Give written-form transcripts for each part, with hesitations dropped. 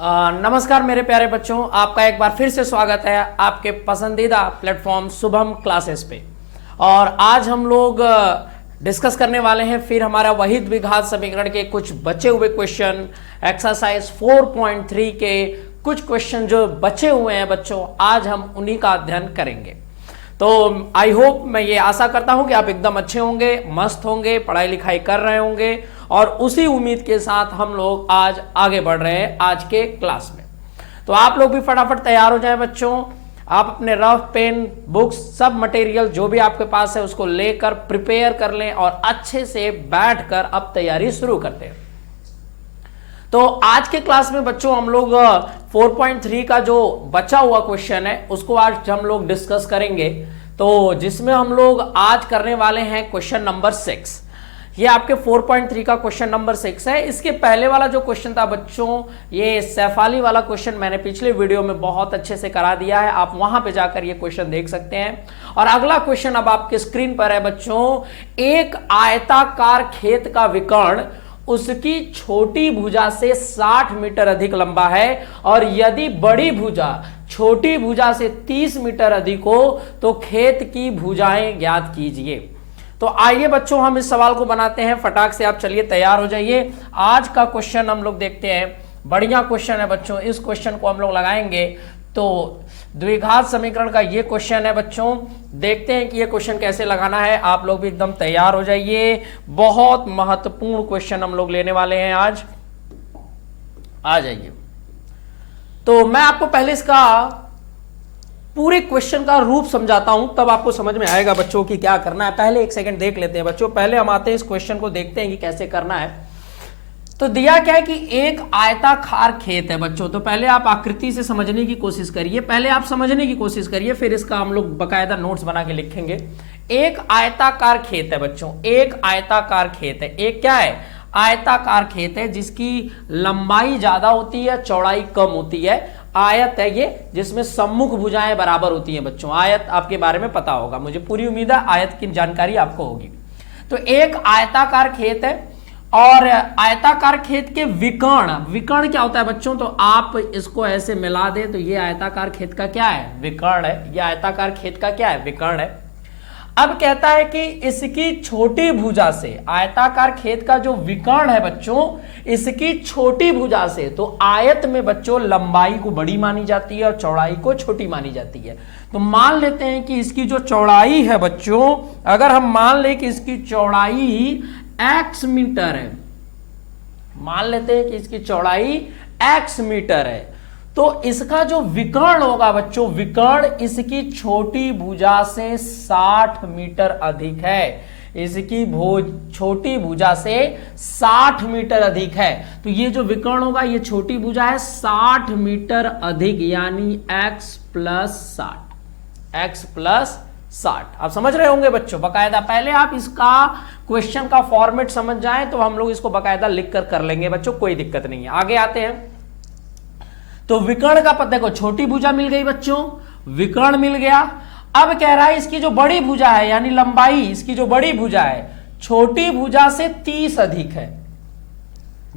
नमस्कार मेरे प्यारे बच्चों, आपका एक बार फिर से स्वागत है आपके पसंदीदा प्लेटफॉर्म शुभम क्लासेस पे। और आज हम लोग डिस्कस करने वाले हैं फिर हमारा वही द्विघात समीकरण के कुछ बचे हुए क्वेश्चन, एक्सरसाइज 4.3 के कुछ क्वेश्चन जो बचे हुए हैं बच्चों, आज हम उन्हीं का अध्ययन करेंगे। तो आई होप, मैं ये आशा करता हूं कि आप एकदम अच्छे होंगे, मस्त होंगे, पढ़ाई लिखाई कर रहे होंगे और उसी उम्मीद के साथ हम लोग आज आगे बढ़ रहे हैं आज के क्लास में। तो आप लोग भी फटाफट तैयार हो जाएं बच्चों। आप अपने रफ पेन, बुक्स, सब मटेरियल जो भी आपके पास है उसको लेकर प्रिपेयर कर लें और अच्छे से बैठकर अब तैयारी शुरू करते हैं। तो आज के क्लास में बच्चों हम लोग 4.3 का जो बचा हुआ क्वेश्चन है उसको आज हम लोग डिस्कस करेंगे। तो जिसमें हम लोग आज करने वाले हैं क्वेश्चन नंबर 6। ये आपके 4.3 का क्वेश्चन नंबर 6 है। इसके पहले वाला जो क्वेश्चन था बच्चों, ये सैफाली वाला क्वेश्चन मैंने पिछले वीडियो में बहुत अच्छे से करा दिया है, आप वहां पे जाकर ये क्वेश्चन देख सकते हैं। और अगला क्वेश्चन अब आपके स्क्रीन पर है बच्चों। एक आयताकार खेत का विकर्ण उसकी छोटी भुजा से 60 मीटर अधिक लंबा है और यदि बड़ी भुजा छोटी भुजा से 30 मीटर अधिक हो तो खेत की भुजाएं ज्ञात कीजिए। तो आइए बच्चों हम इस सवाल को बनाते हैं। फटाक से आप चलिए तैयार हो जाइए। आज का क्वेश्चन हम लोग देखते हैं। बढ़िया क्वेश्चन है बच्चों, इस क्वेश्चन को हम लोग लगाएंगे। तो द्विघात समीकरण का ये क्वेश्चन है बच्चों, देखते हैं कि ये क्वेश्चन कैसे लगाना है। आप लोग भी एकदम तैयार हो जाइए। बहुत महत्वपूर्ण क्वेश्चन हम लोग लेने वाले हैं आज। आ जाइए। तो मैं आपको पहले इसका पूरे क्वेश्चन का रूप समझाता हूं, तब आपको समझ में आएगा बच्चों कि क्या करना है। पहले एक सेकंड देख लेते हैं बच्चों। पहले हम आते हैं इस क्वेश्चन को देखते हैं कि कैसे करना है। तो दिया क्या है कि एक आयताकार खेत है बच्चों। तो पहले आप आकृति से समझने की कोशिश करिए, पहले आप समझने की कोशिश करिए, फिर इसका हम लोग बकायदा नोट्स बना के लिखेंगे। एक आयताकार खेत है बच्चों, एक आयताकार खेत है। एक क्या है? आयताकार खेत है जिसकी लंबाई ज्यादा होती है, चौड़ाई कम होती है। आयत है ये, जिसमें सम्मुख भुजाएं बराबर होती हैं बच्चों। आयत आपके बारे में पता होगा, मुझे पूरी उम्मीद है आयत की जानकारी आपको होगी। तो एक आयताकार खेत है और आयताकार खेत के विकर्ण, विकर्ण क्या होता है बच्चों? तो आप इसको ऐसे मिला दे तो ये आयताकार खेत का क्या है? विकर्ण है। ये आयताकार खेत का क्या है? विकर्ण है। अब कहता है कि इसकी छोटी भुजा से, आयताकार खेत का जो विकर्ण है बच्चों, इसकी छोटी भुजा से, तो आयत में बच्चों लंबाई को बड़ी मानी जाती है और चौड़ाई को छोटी मानी जाती है। तो मान लेते हैं कि इसकी जो चौड़ाई है बच्चों, अगर हम मान लें कि इसकी चौड़ाई x मीटर है, मान लेते हैं कि इसकी चौड़ाई x मीटर है, तो इसका जो विकर्ण होगा बच्चों, विकर्ण इसकी छोटी भुजा से 60 मीटर अधिक है। इसकी छोटी भुजा से 60 मीटर अधिक है। तो ये जो विकर्ण होगा, ये छोटी भुजा है 60 मीटर अधिक, यानी x प्लस 60, x प्लस 60। आप समझ रहे होंगे बच्चों बकायदा। पहले आप इसका क्वेश्चन का फॉर्मेट समझ जाएं तो हम लोग इसको बकायदा लिख कर लेंगे बच्चों, कोई दिक्कत नहीं है। आगे आते हैं। तो विकर्ण का पता, देखो छोटी भुजा मिल गई बच्चों, विकर्ण मिल गया। अब कह रहा है इसकी जो बड़ी भुजा है, यानी लंबाई, इसकी जो बड़ी भुजा है छोटी भुजा से 30 अधिक है।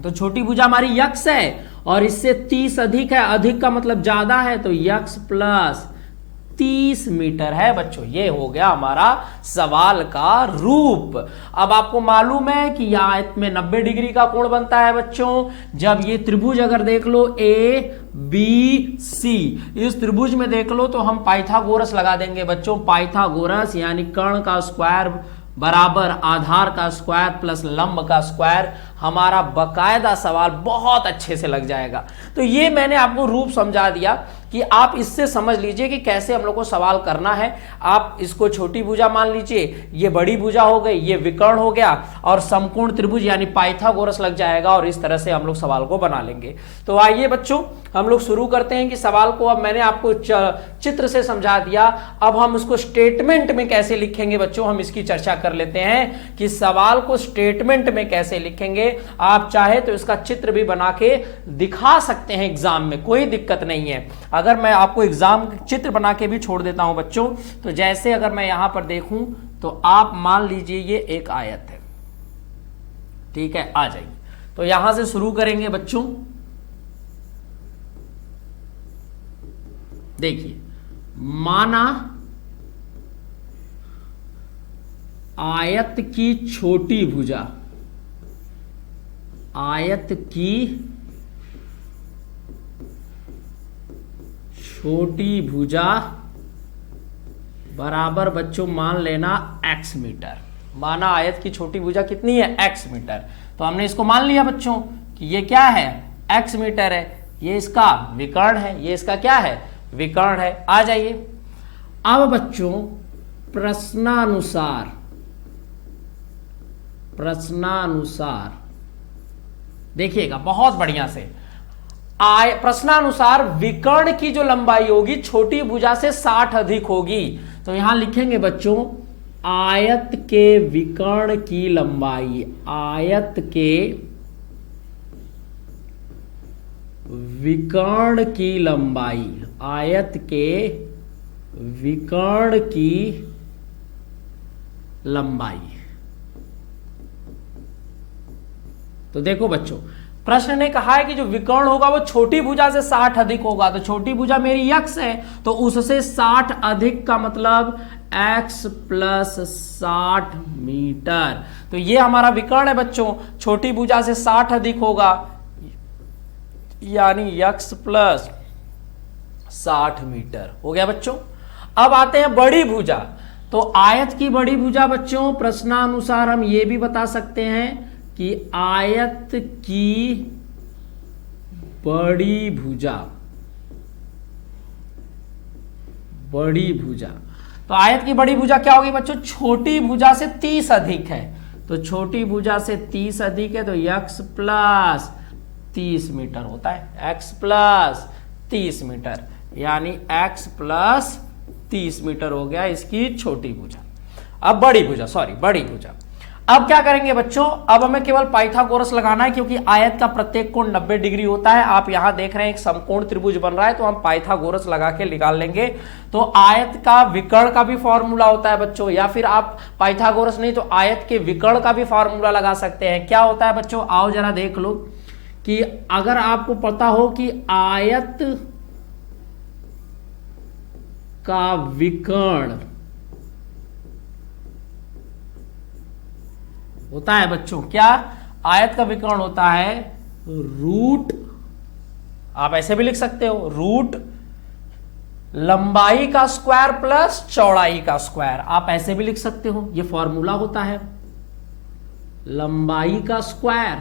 तो छोटी भुजा हमारी यक्स है और इससे 30 अधिक है। अधिक का मतलब ज्यादा है, तो यक्स प्लस 30 मीटर है बच्चों। ये हो गया हमारा सवाल का रूप। अब आपको मालूम है कि यह आयत में 90 डिग्री का कोण बनता है बच्चों। जब ये त्रिभुज अगर देख लो ABC, इस त्रिभुज में देख लो तो हम पाइथागोरस लगा देंगे बच्चों। पाइथागोरस यानी कर्ण का स्क्वायर बराबर आधार का स्क्वायर प्लस लंब का स्क्वायर। हमारा बकायदा सवाल बहुत अच्छे से लग जाएगा। तो ये मैंने आपको रूप समझा दिया कि आप इससे समझ लीजिए कि कैसे हम लोग को सवाल करना है। आप इसको छोटी भुजा मान लीजिए, ये बड़ी भुजा हो गई, ये विकर्ण हो गया और समकोण त्रिभुज यानी पाइथागोरस लग जाएगा और इस तरह से हम लोग सवाल को बना लेंगे। तो आइए बच्चों हम लोग शुरू करते हैं कि सवाल को अब मैंने आपको चित्र से समझा दिया। अब हम इसको स्टेटमेंट में कैसे लिखेंगे बच्चों, हम इसकी चर्चा कर लेते हैं कि सवाल को स्टेटमेंट में कैसे लिखेंगे। आप चाहे तो इसका चित्र भी बना के दिखा सकते हैं एग्जाम में, कोई दिक्कत नहीं है। अगर मैं आपको एग्जाम चित्र बना के भी छोड़ देता हूं बच्चों, तो जैसे अगर मैं यहां पर देखूं तो आप मान लीजिए ये एक आयत है, ठीक है। आ जाइए, तो यहां से शुरू करेंगे बच्चों। देखिए, माना आयत की छोटी भुजा, आयत की छोटी भुजा बराबर बच्चों मान लेना x मीटर। माना आयत की छोटी भुजा कितनी है, x मीटर। तो हमने इसको मान लिया बच्चों कि ये क्या है, x मीटर है, ये इसका विकर्ण है, ये इसका क्या है, विकर्ण है। आ जाइए अब बच्चों प्रश्नानुसार देखिएगा बहुत बढ़िया से। प्रश्नानुसार विकर्ण की जो लंबाई होगी छोटी भुजा से 60 अधिक होगी। तो यहां लिखेंगे बच्चों आयत के विकर्ण की लंबाई, आयत के विकर्ण की लंबाई, आयत के विकर्ण की लंबाई। तो देखो बच्चों प्रश्न ने कहा है कि जो विकर्ण होगा वो छोटी भुजा से 60 अधिक होगा। तो छोटी भुजा मेरी x है, तो उससे 60 अधिक का मतलब x प्लस 60 मीटर। तो ये हमारा विकर्ण है बच्चों, छोटी भुजा से 60 अधिक होगा, यानी x प्लस 60 मीटर हो गया बच्चों। अब आते हैं बड़ी भुजा। तो आयत की बड़ी भुजा बच्चों प्रश्नानुसार हम ये भी बता सकते हैं कि आयत की बड़ी भुजा, बड़ी भुजा, तो आयत की बड़ी भुजा क्या होगी बच्चों, छोटी भुजा से 30 अधिक है। तो छोटी भुजा से 30 अधिक है तो x प्लस 30 मीटर होता है, x प्लस 30 मीटर, यानी x प्लस 30 मीटर हो गया इसकी छोटी भुजा। अब बड़ी भुजा, सॉरी बड़ी भुजा। अब क्या करेंगे बच्चों, अब हमें केवल पाइथागोरस लगाना है क्योंकि आयत का प्रत्येक कोण 90 डिग्री होता है। आप यहां देख रहे हैं एक समकोण त्रिभुज बन रहा है, तो हम पाइथागोरस लगा के निकाल लेंगे। तो आयत का विकर्ण का भी फॉर्मूला होता है बच्चों, या फिर आप पाइथागोरस नहीं तो आयत के विकर्ण का भी फॉर्मूला लगा सकते हैं। क्या होता है बच्चों, आओ जरा देख लो कि अगर आपको पता हो कि आयत का विकर्ण होता है बच्चों, क्या, आयत का विकर्ण होता है रूट, आप ऐसे भी लिख सकते हो, रूट लंबाई का स्क्वायर प्लस चौड़ाई का स्क्वायर, आप ऐसे भी लिख सकते हो। ये फॉर्मूला होता है लंबाई का स्क्वायर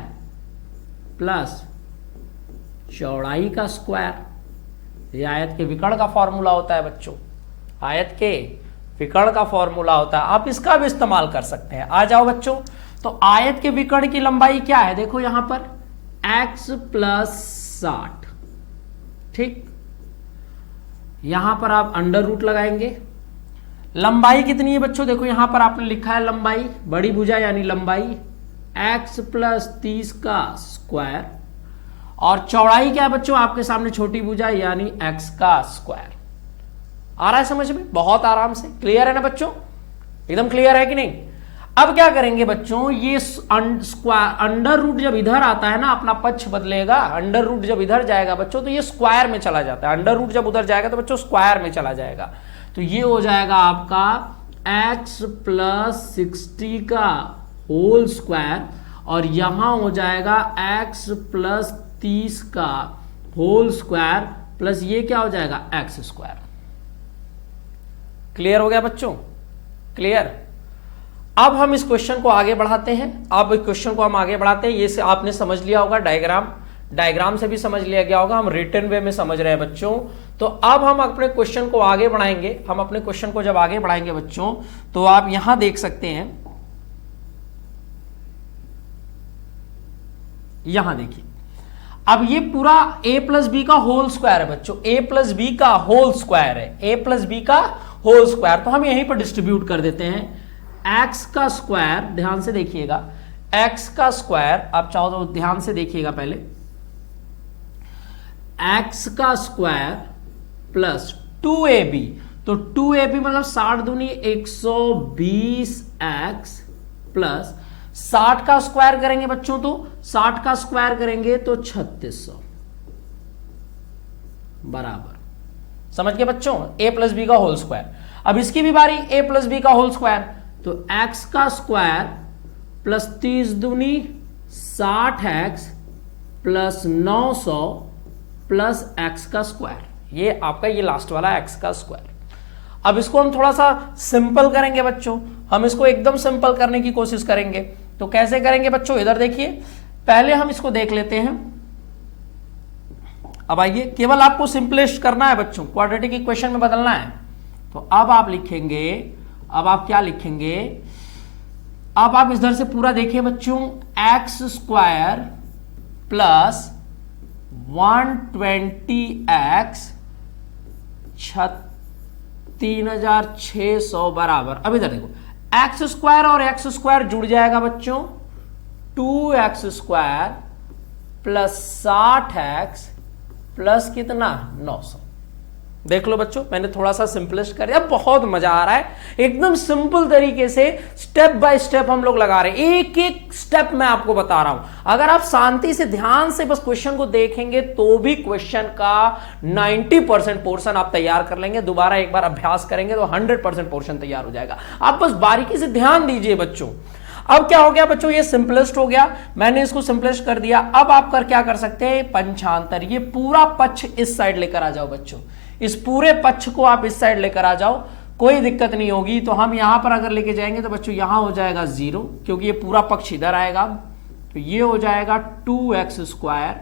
प्लस चौड़ाई का स्क्वायर। ये आयत के विकर्ण का फॉर्मूला होता है बच्चों, आयत के विकर्ण का फॉर्मूला होता है, आप इसका भी इस्तेमाल कर सकते हैं। आ जाओ बच्चों, तो आयत के विकर्ण की लंबाई क्या है, देखो यहां पर x प्लस 60, ठीक। यहां पर आप अंडर रूट लगाएंगे। लंबाई कितनी है बच्चों, देखो यहां पर आपने लिखा है लंबाई, बड़ी भुजा यानी लंबाई x प्लस 30 का स्क्वायर, और चौड़ाई क्या है बच्चों, आपके सामने छोटी भुजा यानी x का स्क्वायर। आ रहा है समझ में, बहुत आराम से, क्लियर है ना बच्चों, एकदम क्लियर है कि नहीं। अब क्या करेंगे बच्चों, ये अंडर रूट जब इधर आता है ना, अपना पक्ष बदलेगा, अंडर रूट जब इधर जाएगा बच्चों तो ये स्क्वायर में चला जाता है, अंडर रूट जब उधर जाएगा तो बच्चों स्क्वायर में चला जाएगा। तो ये हो जाएगा आपका x प्लस 60 का होल स्क्वायर, और यहां हो जाएगा x प्लस 30 का होल स्क्वायर, प्लस ये क्या हो जाएगा x स्क्वायर। क्लियर हो गया बच्चों, क्लियर। अब हम इस क्वेश्चन को आगे बढ़ाते हैं, अब इस क्वेश्चन को हम आगे बढ़ाते हैं। ये से आपने समझ लिया होगा, डायग्राम से भी समझ लिया गया होगा, हम रिटन वे में समझ रहे हैं बच्चों। तो अब हम अपने क्वेश्चन को आगे बढ़ाएंगे। हम अपने क्वेश्चन को जब आगे बढ़ाएंगे बच्चों, तो आप यहां देख सकते हैं, यहां देखिए, अब ये पूरा a प्लस बी का होल स्क्वायर है बच्चों, a प्लस बी का होल स्क्वायर है, a प्लस बी का होल स्क्वायर। तो हम यहीं पर डिस्ट्रीब्यूट कर देते हैं, x का स्क्वायर, ध्यान से देखिएगा, x का स्क्वायर, आप चाहो तो ध्यान से देखिएगा पहले, x का स्क्वायर प्लस 2ab, तो 2ab मतलब 60 दूनी 120x प्लस 60 का स्क्वायर करेंगे बच्चों, तो 60 का स्क्वायर करेंगे तो 3600 बराबर समझ गए बच्चों, a प्लस बी का होल स्क्वायर। अब इसकी भी बारी a प्लस बी का होल स्क्वायर, तो x का स्क्वायर प्लस 30 दूनी 60x प्लस 900 प्लस x का स्क्वायर, ये आपका ये लास्ट वाला x का स्क्वायर। अब इसको हम थोड़ा सा सिंपल करेंगे बच्चों, हम इसको एकदम सिंपल करने की कोशिश करेंगे। तो कैसे करेंगे बच्चों, इधर देखिए, पहले हम इसको देख लेते हैं। अब आइए, केवल आपको सिंपलेस्ट करना है बच्चों, क्वाड्रेटिक इक्वेशन में बदलना है। तो अब आप लिखेंगे, अब आप क्या लिखेंगे, अब आप इधर से पूरा देखिए बच्चों, एक्स स्क्वायर प्लस 120x 3600 बराबर, अब इधर देखो, एक्स स्क्वायर और एक्स स्क्वायर जुड़ जाएगा बच्चों, 2x square plus 60x plus कितना 900। देख लो बच्चों, मैंने थोड़ा सा सिंपलिस्ट कर दिया, बहुत मजा आ रहा है, एकदम सिंपल तरीके से स्टेप बाय स्टेप हम लोग लगा रहे हैं, एक एक स्टेप मैं आपको बता रहा हूं। अगर आप शांति से ध्यान से बस क्वेश्चन को देखेंगे तो भी क्वेश्चन का 90% पोर्शन आप तैयार कर लेंगे। दोबारा एक बार अभ्यास करेंगे तो 100% पोर्शन तैयार हो जाएगा। आप बस बारीकी से ध्यान दीजिए बच्चों। अब क्या हो गया बच्चों, ये सिंपलेस्ट हो गया, मैंने इसको सिंपलेस्ट कर दिया। अब आप क्या कर सकते हैं, पंचांतर, ये पूरा पक्ष इस साइड लेकर आ जाओ बच्चों, इस पूरे पक्ष को आप इस साइड लेकर आ जाओ, कोई दिक्कत नहीं होगी। तो हम यहां पर अगर लेके जाएंगे तो बच्चों यहां हो जाएगा 0, क्योंकि ये पूरा पक्ष इधर आएगा। तो ये हो जाएगा 2x स्क्वायर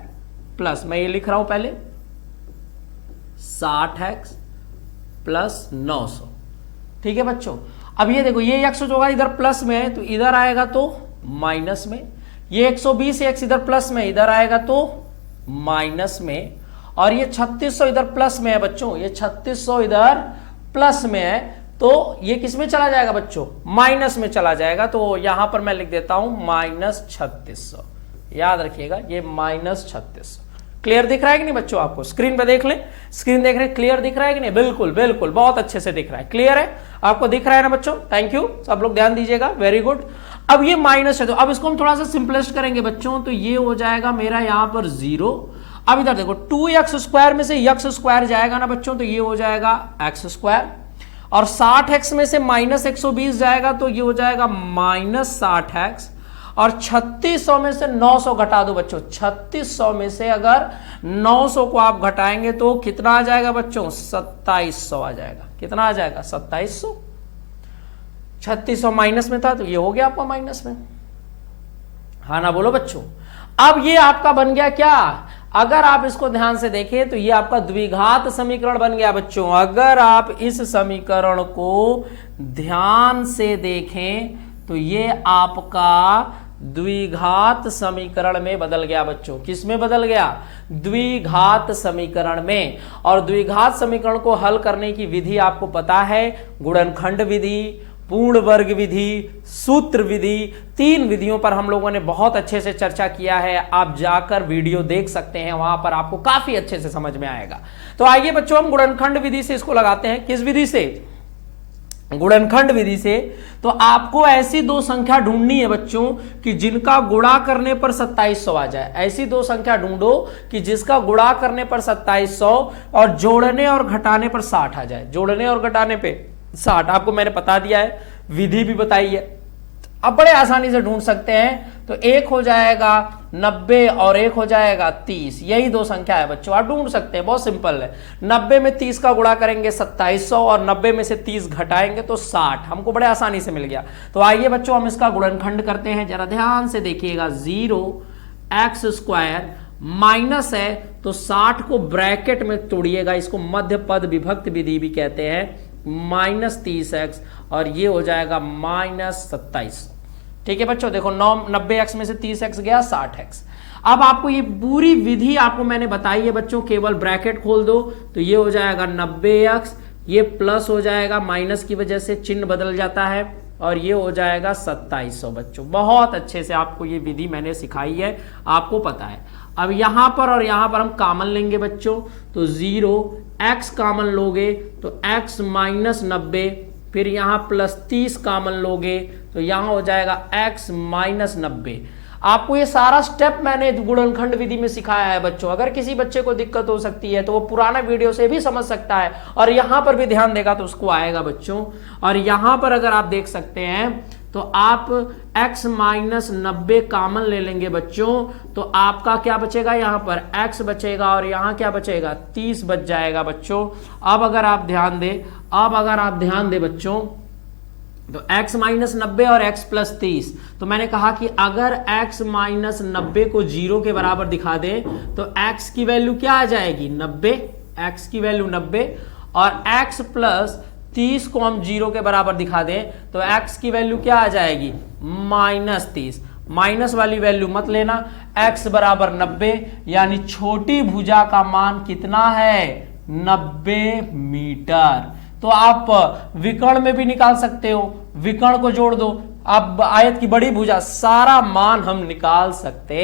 प्लस, मैं ये लिख रहा हूं पहले, 60x प्लस 900। ठीक है बच्चों, अब ये देखो, ये x जो होगा इधर प्लस में है तो इधर आएगा तो माइनस में, ये 120x इधर प्लस में, इधर आएगा तो माइनस में, और ये 3600 इधर प्लस में है बच्चों, ये 3600 इधर प्लस में है, तो ये किस में चला जाएगा बच्चों, माइनस में चला जाएगा। तो यहां पर मैं लिख देता हूं माइनस 3600, याद रखिएगा ये माइनस 3600। क्लियर दिख रहा है कि नहीं बच्चों, आपको स्क्रीन पे देख लें, स्क्रीन देख रहे हैं, क्लियर दिख रहा है कि नहीं, बिल्कुल बिल्कुल बहुत अच्छे से दिख रहा है, क्लियर है, आपको दिख रहा है ना बच्चों, थैंक यू, सब लोग ध्यान दीजिएगा, वेरी गुड। अब ये माइनस है, तो अब इसको हम थोड़ा सा सिंपलेस्ट करेंगे बच्चों, तो ये हो जाएगा मेरा यहां पर 0। अब इधर देखो, 2x स्क्वायर में से x स्क्वायर जाएगा ना बच्चों, तो ये हो जाएगा x स्क्वायर, और 60x में से माइनस 120 जाएगा तो ये हो जाएगा माइनस 60x, और 3600 में से 900 घटा दो बच्चों, 3600 में से अगर 900 को आप घटाएंगे तो कितना आ जाएगा बच्चों, 2700 आ जाएगा। कितना आ जाएगा, 2700। 3600 माइनस में था तो ये हो गया आपका माइनस में, हाँ ना बोलो बच्चों। अब ये आपका बन गया क्या, अगर आप इसको ध्यान से देखें तो ये आपका द्विघात समीकरण बन गया बच्चों। अगर आप इस समीकरण को ध्यान से देखें तो ये आपका द्विघात समीकरण में बदल गया बच्चों। किस में बदल गया, द्विघात समीकरण में। और द्विघात समीकरण को हल करने की विधि आपको पता है, गुणनखंड विधि, पूर्ण वर्ग विधि, सूत्र विधि, 3 विधियों पर हम लोगों ने बहुत अच्छे से चर्चा किया है। आप जाकर वीडियो देख सकते हैं, वहां पर आपको काफी अच्छे से समझ में आएगा। तो आइए बच्चों, हम गुणनखंड विधि से इसको लगाते हैं। किस विधि से, गुणनखंड विधि से। तो आपको ऐसी 2 संख्या ढूंढनी है बच्चों कि जिनका गुणा करने पर 2700 आ जाए। ऐसी 2 संख्या ढूंढो कि जिसका गुणा करने पर 2700 और जोड़ने और घटाने पर 60 आ जाए। जोड़ने और घटाने पे 60 आपको मैंने बता दिया है, विधि भी बताई है, अब बड़े आसानी से ढूंढ सकते हैं। तो एक हो जाएगा 90 और एक हो जाएगा 30, यही 2 संख्या है बच्चों, आप ढूंढ सकते हैं, बहुत सिंपल है। 90 में 30 का गुणा करेंगे 2700 और 90 में से 30 घटाएंगे तो 60, हमको बड़े आसानी से मिल गया। तो आइए बच्चों हम इसका गुणनखंड करते हैं, जरा ध्यान से देखिएगा। 0x स्क्वायर माइनस है तो 60 को ब्रैकेट में तोड़िएगा, इसको मध्य पद विभक्त विधि भी कहते हैं, माइनस 30x और ये हो जाएगा माइनस 2700। ठीक है बच्चों, देखो 90x में से 30x गया 60x। अब आपको ये पूरी विधि आपको मैंने बताई है बच्चों, केवल ब्रैकेट खोल दो तो ये हो जाएगा 90x, ये प्लस हो जाएगा, माइनस की वजह से चिन्ह बदल जाता है, और ये हो जाएगा 2700 बच्चों। बहुत अच्छे से आपको ये विधि मैंने सिखाई है, आपको पता है। अब यहां पर और यहां पर हम कॉमन लेंगे बच्चों, तो 0x कॉमन लोगे तो x माइनस 90, फिर यहां प्लस 30 कॉमन लोगे तो यहां हो जाएगा x माइनस 90। आपको ये सारा स्टेप मैंने गुणनखंड विधि में सिखाया है बच्चों। अगर किसी बच्चे को दिक्कत हो सकती है तो वो पुराना वीडियो से भी समझ सकता है और यहां पर भी ध्यान देगा तो उसको आएगा बच्चों। और यहां पर अगर आप देख सकते हैं तो आप x माइनस 90 कॉमन ले लेंगे बच्चों, तो आपका क्या बचेगा, यहां पर x बचेगा और यहां क्या बचेगा, 30 बच जाएगा बच्चों। अब अगर आप ध्यान दें बच्चों तो x माइनस 90 और x प्लस 30, तो मैंने कहा कि अगर x माइनस 90 को 0 के बराबर दिखा दें तो x की वैल्यू क्या आ जाएगी, 90, x की वैल्यू 90, और x प्लस 30 को हम 0 के बराबर दिखा दें तो x की वैल्यू क्या आ जाएगी, माइनस 30। माइनस वाली वैल्यू मत लेना, x बराबर 90, यानी छोटी भुजा का मान कितना है, 90 मीटर। तो आप विकर्ण में भी निकाल सकते हो, विकर्ण को जोड़ दो, अब आयत की बड़ी भुजा, सारा मान हम निकाल सकते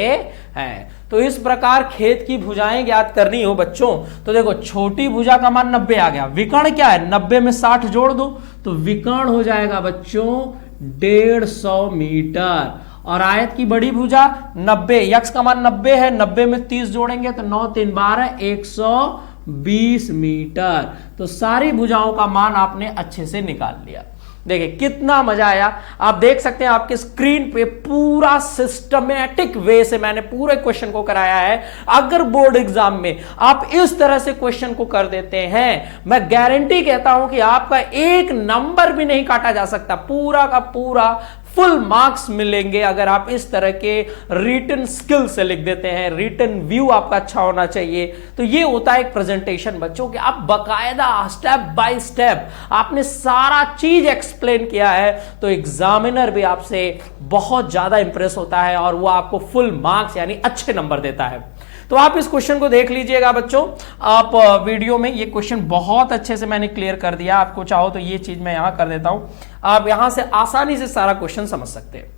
हैं। तो इस प्रकार खेत की भुजाएं ज्ञात करनी हो बच्चों तो देखो छोटी भुजा का मान 90 आ गया, विकर्ण क्या है, 90 में 60 जोड़ दो तो विकर्ण हो जाएगा बच्चों 150 मीटर। और आयत की बड़ी भुजा 90, यक्स का मान 90 है, 90 में 30 जोड़ेंगे तो 9 3 12 120 मीटर। तो सारी भुजाओं का मान आपने अच्छे से निकाल लिया। देखिए कितना मजा आया। आप देख सकते हैं आपके स्क्रीन पे पूरा सिस्टमैटिक वे से मैंने पूरे क्वेश्चन को कराया है। अगर बोर्ड एग्जाम में आप इस तरह से क्वेश्चन को कर देते हैं, मैं गारंटी कहता हूं कि आपका एक नंबर भी नहीं काटा जा सकता, पूरा का पूरा फुल मार्क्स मिलेंगे अगर आप इस तरह के रिटन स्किल से लिख देते हैं। रिटन व्यू आपका अच्छा होना चाहिए। तो ये होता है एक प्रेजेंटेशन बच्चों कि आप बकायदा स्टेप बाय स्टेप आपने सारा चीज एक्सप्लेन किया है, तो एग्जामिनर भी आपसे बहुत ज्यादा इंप्रेस होता है और वो आपको फुल मार्क्स यानी अच्छे नंबर देता है। तो आप इस क्वेश्चन को देख लीजिएगा बच्चों, आप वीडियो में ये क्वेश्चन बहुत अच्छे से मैंने क्लियर कर दिया। आपको चाहो तो ये चीज मैं यहां कर देता हूं, आप यहां से आसानी से सारा क्वेश्चन समझ सकते हैं।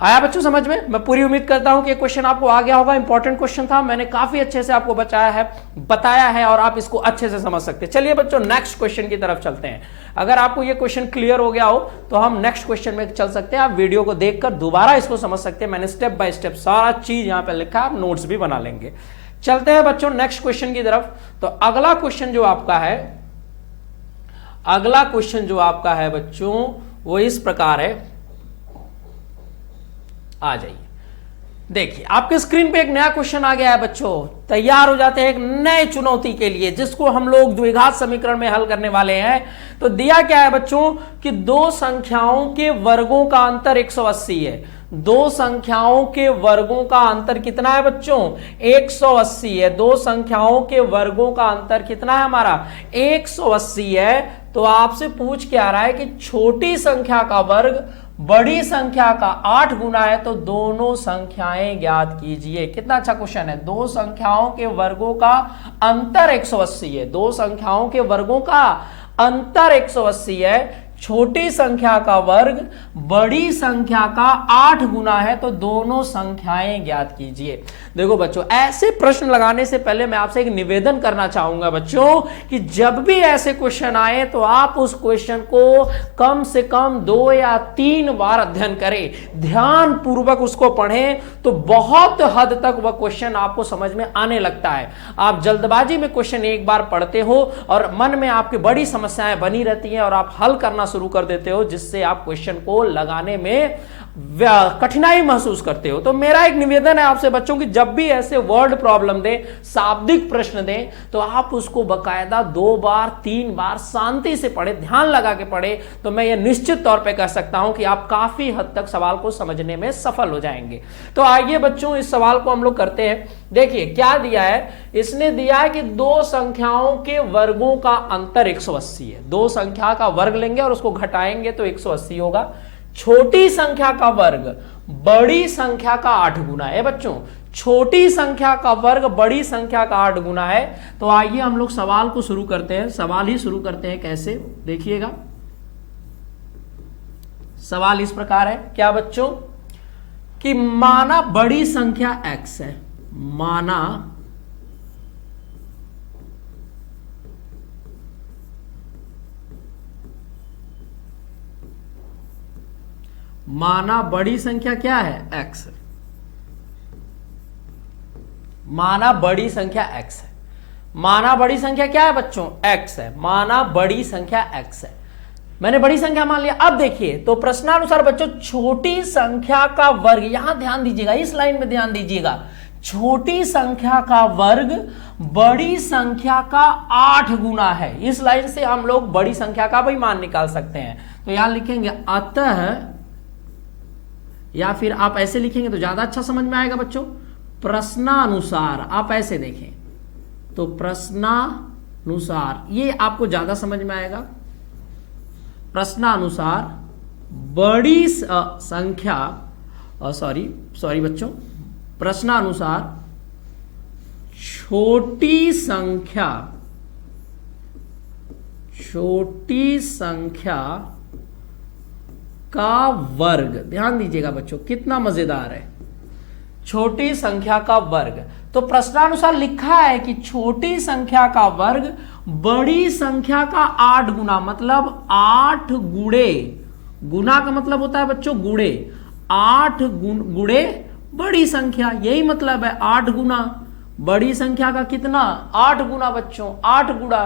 आया बच्चों समझ में? मैं पूरी उम्मीद करता हूं कि क्वेश्चन आपको आ गया होगा। इंपॉर्टेंट क्वेश्चन था, मैंने काफी अच्छे से आपको बताया है और आप इसको अच्छे से समझ सकते हैं। चलिए बच्चों नेक्स्ट क्वेश्चन की तरफ चलते हैं। अगर आपको ये क्वेश्चन क्लियर हो गया हो तो हम नेक्स्ट क्वेश्चन में चल सकते हैं। आप वीडियो को देखकर दोबारा इसको समझ सकते हैं। मैंने स्टेप बाय स्टेप सारा चीज यहां पर लिखा है, आप नोट्स भी बना लेंगे। चलते हैं बच्चों नेक्स्ट क्वेश्चन की तरफ। तो अगला क्वेश्चन जो आपका है बच्चों वो इस प्रकार है, आ जाइए। देखिए आपके स्क्रीन पे एक नया क्वेश्चन आ गया है बच्चों, तैयार हो जाते हैं एक नए चुनौती के लिए जिसको हम लोग द्विघात समीकरण में हल करने वाले हैं। तो दिया क्या है बच्चों कि दो संख्याओं के वर्गों का अंतर 180 है। दो संख्याओं के वर्गों का अंतर कितना है बच्चों, 180 है। दो संख्याओं के वर्गों का अंतर कितना है हमारा, 180 है। तो आपसे पूछ के आ रहा है कि छोटी संख्या का वर्ग बड़ी संख्या का 8 गुना है, तो दोनों संख्याएं ज्ञात कीजिए। कितना अच्छा क्वेश्चन है। दो संख्याओं के वर्गों का अंतर 180 है, दो संख्याओं के वर्गों का अंतर 180 है। छोटी संख्या का वर्ग बड़ी संख्या का 8 गुना है, तो दोनों संख्याएं ज्ञात कीजिए। देखो बच्चों ऐसे प्रश्न लगाने से पहले मैं आपसे एक निवेदन करना चाहूंगा बच्चों कि जब भी ऐसे क्वेश्चन आए तो आप उस क्वेश्चन को कम से कम 2 या 3 बार अध्ययन करें, ध्यान पूर्वक उसको पढ़ें, तो बहुत हद तक वह क्वेश्चन आपको समझ में आने लगता है। आप जल्दबाजी में क्वेश्चन एक बार पढ़ते हो और मन में आपकी बड़ी समस्याएं बनी रहती हैं और आप हल करना शुरू कर देते हो, जिससे आप क्वेश्चन को लगाने में कठिनाई महसूस करते हो। तो मेरा एक निवेदन है आपसे बच्चों कि जब भी ऐसे वर्ड प्रॉब्लम दे, शाब्दिक प्रश्न दे, तो आप उसको बकायदा 2 बार 3 बार शांति से पढ़े, ध्यान लगा के पढ़े, तो मैं ये निश्चित तौर पे कह सकता हूं कि आप काफी हद तक सवाल को समझने में सफल हो जाएंगे। तो आइए बच्चों इस सवाल को हम लोग करते हैं। देखिए क्या दिया है, इसने दिया है कि दो संख्याओं के वर्गों का अंतर 180 है। दो संख्या का वर्ग लेंगे और उसको घटाएंगे तो 180 होगा। छोटी संख्या का वर्ग बड़ी संख्या का 8 गुना है बच्चों, छोटी संख्या का वर्ग बड़ी संख्या का 8 गुना है। तो आइए हम लोग सवाल को शुरू करते हैं। सवाल ही शुरू करते हैं, कैसे देखिएगा। सवाल इस प्रकार है, क्या बच्चों कि माना बड़ी संख्या x है, माना बड़ी संख्या क्या है x, माना बड़ी संख्या x है। माना बड़ी संख्या क्या है बच्चों? x है। माना बड़ी संख्या x है, मैंने बड़ी संख्या मान लिया। अब देखिए तो प्रश्नानुसार बच्चों छोटी संख्या का वर्ग, यहां ध्यान दीजिएगा, इस लाइन में ध्यान दीजिएगा, छोटी संख्या का वर्ग बड़ी संख्या का 8 गुना है। इस लाइन से हम लोग बड़ी संख्या का भी मान निकाल सकते हैं। तो यहां लिखेंगे अतः, या फिर आप ऐसे लिखेंगे तो ज्यादा अच्छा समझ में आएगा बच्चों, प्रश्नानुसार। आप ऐसे देखें तो प्रश्नानुसार, ये आपको ज्यादा समझ में आएगा। प्रश्नानुसार बड़ी संख्या, सॉरी बच्चों, प्रश्नानुसार छोटी संख्या का वर्ग, ध्यान दीजिएगा बच्चों कितना मजेदार है, छोटी संख्या का वर्ग। तो प्रश्नानुसार लिखा है कि छोटी संख्या का वर्ग बड़ी संख्या का 8 गुना, मतलब 8 गुणे, गुना का मतलब होता है बच्चों गुणे, 8 गुणे बड़ी संख्या, यही मतलब है 8 गुना बड़ी संख्या का कितना? 8 गुना बच्चों, 8 गुणा,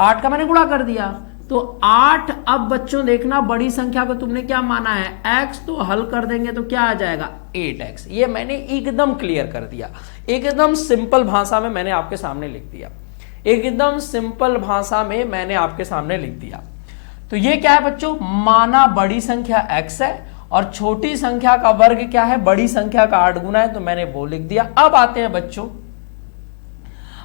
8 का मैंने गुणा कर दिया तो 8। अब बच्चों देखना बड़ी संख्या को तुमने क्या माना है? x, तो हल कर देंगे तो क्या आ जाएगा? 8x। ये मैंने एकदम क्लियर कर दिया, एकदम सिंपल भाषा में मैंने आपके सामने लिख दिया, एकदम सिंपल भाषा में मैंने आपके सामने लिख दिया। तो ये क्या है बच्चों? माना बड़ी संख्या x है और छोटी संख्या का वर्ग क्या है? बड़ी संख्या का 8 गुना है, तो मैंने वो लिख दिया। अब आते हैं बच्चों,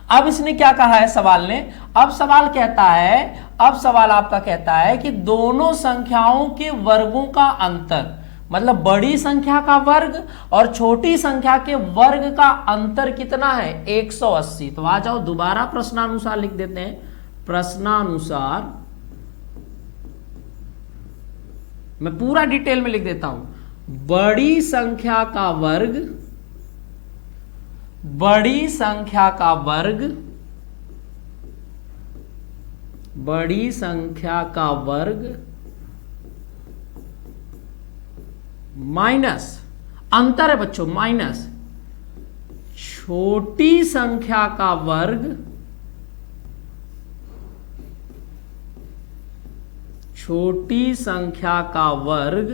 अब इसने क्या कहा है सवाल ने? अब सवाल कहता है, अब सवाल आपका कहता है कि दोनों संख्याओं के वर्गों का अंतर, मतलब बड़ी संख्या का वर्ग और छोटी संख्या के वर्ग का अंतर कितना है? 180। तो आ जाओ दोबारा प्रश्नानुसार लिख देते हैं। प्रश्नानुसार, मैं पूरा डिटेल में लिख देता हूं। बड़ी संख्या का वर्ग, बड़ी संख्या का वर्ग, बड़ी संख्या का वर्ग माइनस, अंतर है बच्चों, माइनस छोटी संख्या का वर्ग, छोटी संख्या का वर्ग,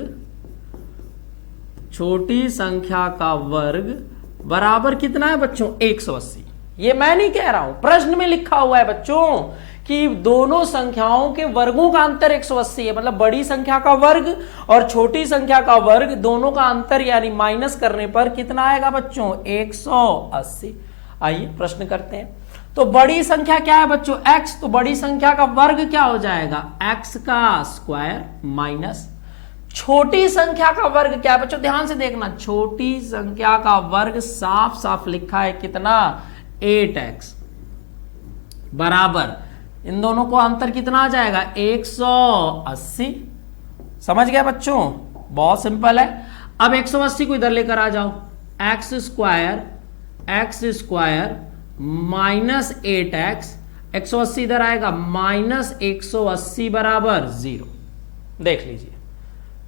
छोटी संख्या का वर्ग बराबर कितना है बच्चों? 180। ये मैं नहीं कह रहा हूं, प्रश्न में लिखा हुआ है बच्चों कि दोनों संख्याओं के वर्गों का अंतर 180 है, मतलब बड़ी संख्या का वर्ग और छोटी संख्या का वर्ग दोनों का अंतर यानी माइनस करने पर कितना आएगा बच्चों? 180। आइए प्रश्न करते हैं। तो बड़ी संख्या क्या है बच्चों? x, तो बड़ी संख्या का वर्ग क्या हो जाएगा? x का स्क्वायर माइनस छोटी संख्या का वर्ग क्या है बच्चों? ध्यान से देखना, छोटी संख्या का वर्ग साफ साफ लिखा है कितना? 8x बराबर, इन दोनों को अंतर कितना आ जाएगा? 180। समझ गया बच्चों? बहुत सिंपल है। अब 180 को इधर लेकर आ जाओ, x स्क्वायर माइनस 8x, 180 इधर आएगा माइनस 180 बराबर 0। देख लीजिए,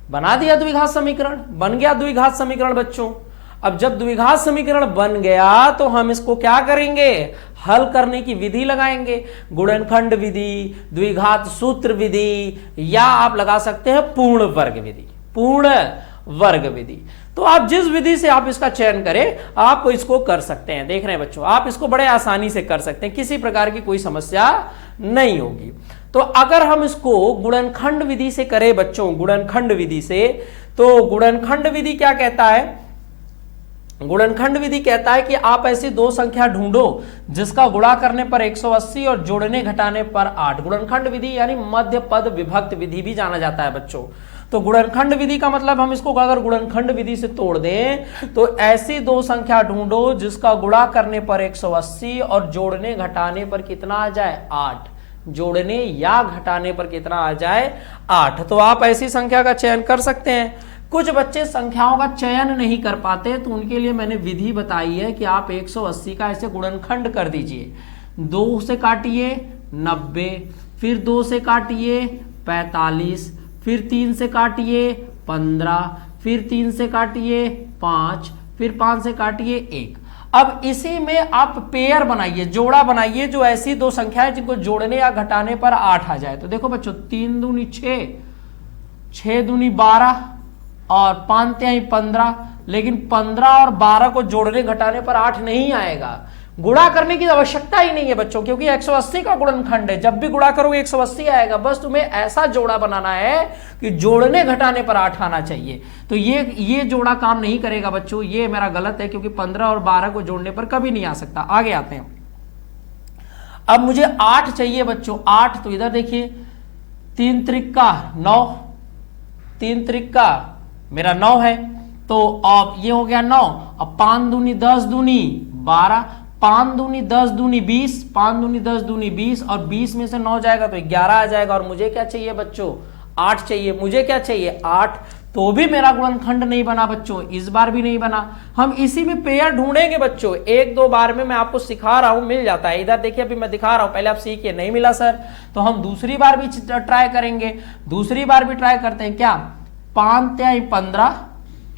बना दिया द्विघात समीकरण, बन गया द्विघात समीकरण बच्चों। अब जब द्विघात समीकरण बन गया तो हम इसको क्या करेंगे? हल करने की विधि लगाएंगे, गुणनखंड विधि, द्विघात सूत्र विधि, या आप लगा सकते हैं पूर्ण वर्ग विधि, पूर्ण वर्ग विधि। तो आप जिस विधि से आप इसका चयन करें आप इसको कर सकते हैं। देख रहे हैं बच्चों, आप इसको बड़े आसानी से कर सकते हैं, किसी प्रकार की कोई समस्या नहीं होगी। तो अगर हम इसको गुणनखंड विधि से करें बच्चों, गुणनखंड विधि से, तो गुणनखंड विधि क्या कहता है? गुणनखंड विधि कहता है कि आप ऐसी दो संख्या ढूंढो जिसका गुणा करने पर 180 और जोड़ने घटाने पर 8। गुणनखंड विधि यानी मध्य पद विभक्त विधि भी जाना जाता है बच्चों। तो गुणनखंड विधि का मतलब हम इसको अगर गुणनखंड विधि से तोड़ दें तो ऐसी दो संख्या ढूंढो जिसका गुणा करने पर 180 और जोड़ने घटाने पर कितना आ जाए? 8। जोड़ने या घटाने पर कितना आ जाए? 8। तो आप ऐसी संख्या का चयन कर सकते हैं। कुछ बच्चे संख्याओं का चयन नहीं कर पाते तो उनके लिए मैंने विधि बताई है कि आप 180 का ऐसे गुणनखंड कर दीजिए। 2 से काटिए 90, फिर 2 से काटिए 45, फिर 3 से काटिए 15, फिर 3 से काटिए 5, फिर 5 से काटिए 1। अब इसी में आप पेयर बनाइए, जोड़ा बनाइए, जो ऐसी दो संख्याएं जिनको जोड़ने या घटाने पर 8 आ जाए। तो देखो बच्चों 3 दूनी 6, 6 दूनी 12 और 5 तिहाई 15, लेकिन 15 और 12 को जोड़ने घटाने पर 8 नहीं आएगा। गुणा करने की आवश्यकता ही नहीं है बच्चों, क्योंकि 180 का गुणनखंड है, जब भी गुणा करोगे 180 आएगा। बस तुम्हें ऐसा जोड़ा बनाना है कि जोड़ने घटाने पर 8 आना चाहिए। तो ये जोड़ा काम नहीं करेगा बच्चों, ये मेरा गलत है, क्योंकि 15 और 12 को जोड़ने पर कभी नहीं आ सकता। आगे आते हैं। अब मुझे 8 चाहिए बच्चों, 8। तो इधर देखिए 3 त्रिका 9, 3 त्रिका मेरा 9 है, तो अब ये हो गया 9। अब 5 दूनी 10 दूनी 12, 5 दूनी 10 दूनी 20, 5 दूनी 10 दूनी 20, और 20 में से 9 जाएगा तो 11 आ जाएगा। और मुझे क्या चाहिए बच्चों? 8 चाहिए। मुझे क्या चाहिए? 8। तो भी मेरा गुणनखंड नहीं बना बच्चों, इस बार भी नहीं बना। हम इसी में पेयर ढूंढेंगे बच्चों, 1-2 बार में मैं आपको सिखा रहा हूं, मिल जाता है। इधर देखिए अभी मैं दिखा रहा हूं, पहले आप सीखिए, नहीं मिला सर तो हम दूसरी बार भी ट्राई करेंगे। दूसरी बार भी ट्राई करते हैं क्या? 5 तिहाई 15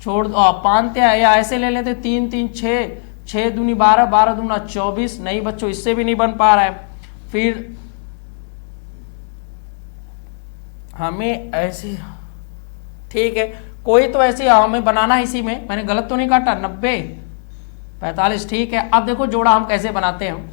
छोड़ दो, 5 तिहाई या ऐसे ले लेते 3 3 6, 6 दूनी 12, 12 दूना 24। नहीं बच्चों, इससे भी नहीं बन पा रहा है। फिर हमें ऐसी, ठीक है, कोई तो ऐसी हमें बनाना है। इसी में मैंने गलत तो नहीं काटा, 90 45, ठीक है। अब देखो जोड़ा हम कैसे बनाते हैं।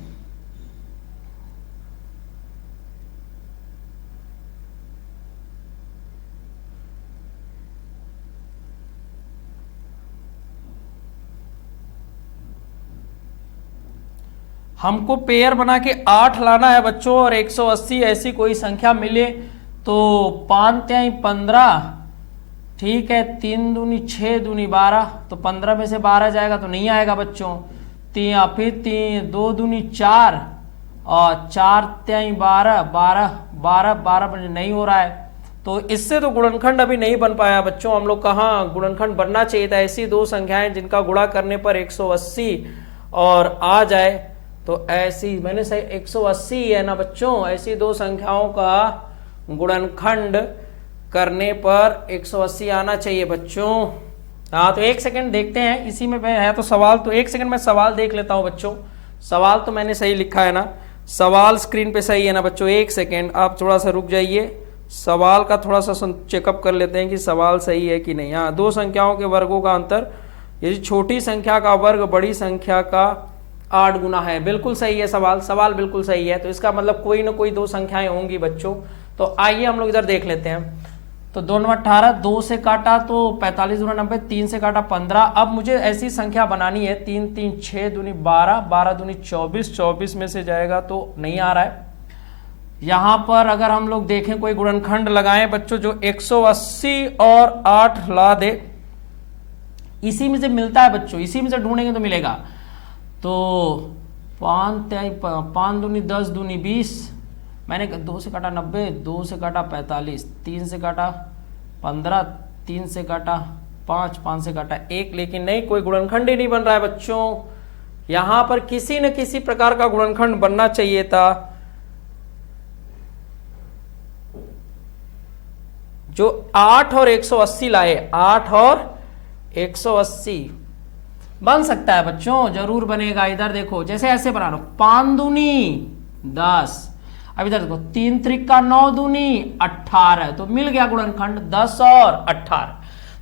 हमको पेयर बना के 8 लाना है बच्चों, और 180 ऐसी कोई संख्या मिले तो 5 तिहाई 15, ठीक है, 3 दूनी 6 दूनी 12, तो 15 में से 12 जाएगा तो नहीं आएगा बच्चों। फिर 2 दूनी 4 और 4 तिहाई 12, 12 12 12 नहीं हो रहा है। तो इससे तो गुणनखंड अभी नहीं बन पाया बच्चों। हम लोग कहाँ गुणनखंड बनना चाहिए था, ऐसी दो संख्याएं जिनका गुणा करने पर 180 और आ जाए। तो ऐसी मैंने सही 180 है ना बच्चों, ऐसी दो संख्याओं का गुणनखंड करने पर 180 आना चाहिए बच्चों। हाँ तो 1 सेकंड देखते हैं, इसी में है तो सवाल, तो 1 सेकंड में सवाल देख लेता हूं बच्चों। सवाल तो मैंने सही लिखा है ना, सवाल स्क्रीन पे सही है ना बच्चों। 1 सेकंड आप थोड़ा सा रुक जाइए, सवाल का थोड़ा सा चेकअप कर लेते हैं कि सवाल सही है कि नहीं। हाँ, दो संख्याओं के वर्गों का अंतर, यदि छोटी संख्या का वर्ग बड़ी संख्या का 8 गुना है। बिल्कुल सही है सवाल, सवाल बिल्कुल सही है। तो इसका मतलब कोई ना कोई दो संख्याएं होंगी बच्चों। तो आइए हम लोग इधर देख लेते हैं। तो 2 9 18, 2 से काटा तो 45 दूना 90, 3 से काटा 15। अब मुझे ऐसी संख्या बनानी है, 3 3 6 दूनी 12, 12 दूनी 24, 24 में से जाएगा तो नहीं आ रहा है। यहां पर अगर हम लोग देखें कोई गुणनखंड लगाएं बच्चों जो 180 और 8 ला दे, इसी में से मिलता है बच्चों, इसी में से ढूंढेंगे तो मिलेगा। तो 5 दूनी 10 दूनी 20, मैंने 2 से काटा 90, 2 से काटा 45, 3 से काटा 15, 3 से काटा 5, 5 से काटा 1, लेकिन नहीं, कोई गुणनखंड ही नहीं बन रहा है बच्चों। यहां पर किसी न किसी प्रकार का गुणनखंड बनना चाहिए था। जो 8 और 180 लाए, 8 और 180 बन सकता है बच्चों, जरूर बनेगा। इधर देखो जैसे ऐसे बना लो, 5 दूनी 10, अब इधर देखो 3 त्रिका 9 दूनी 18, तो मिल गया गुणनखंड 10 और 18।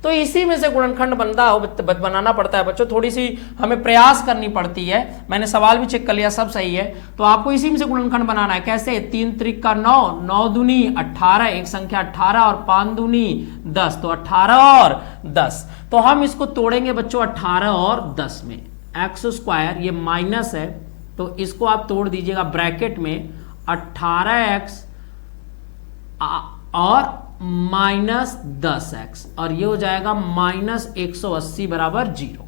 तो इसी में से गुणनखंड बनाना पड़ता है बच्चों, थोड़ी सी हमें प्रयास करनी पड़ती है। मैंने सवाल भी चेक कर लिया, सब सही है। तो आपको इसी में से गुणनखंड बनाना है। कैसे? 3 त्रिका 9, 9 दूनी 18, एक संख्या 18 और 5 दूनी 10, तो 18 और 10। तो हम इसको तोड़ेंगे बच्चों 18 और 10 में। एक्स स्क्वायर ये माइनस है, तो इसको आप तोड़ दीजिएगा ब्रैकेट में, 18x और माइनस 10x, और ये हो जाएगा माइनस 180 बराबर 0।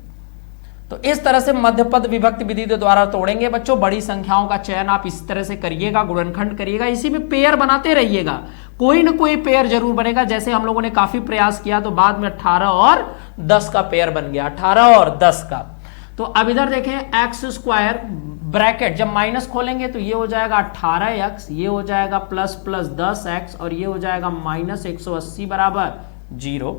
तो इस तरह से मध्यपद विभक्ति विधि के द्वारा तोड़ेंगे बच्चों। बड़ी संख्याओं का चयन आप इस तरह से करिएगा, गुणनखंड करिएगा, इसी में पेयर बनाते रहिएगा, कोई ना कोई पेयर जरूर बनेगा। जैसे हम लोगों ने काफी प्रयास किया तो बाद में 18 और 10 का पेयर बन गया, 18 और 10 का। तो अब इधर देखें, एक्स स्क्वायर ब्रैकेट जब माइनस खोलेंगे तो ये हो जाएगा 18x, ये हो जाएगा प्लस प्लस 10x, और ये हो जाएगा माइनस 180 बराबर 0।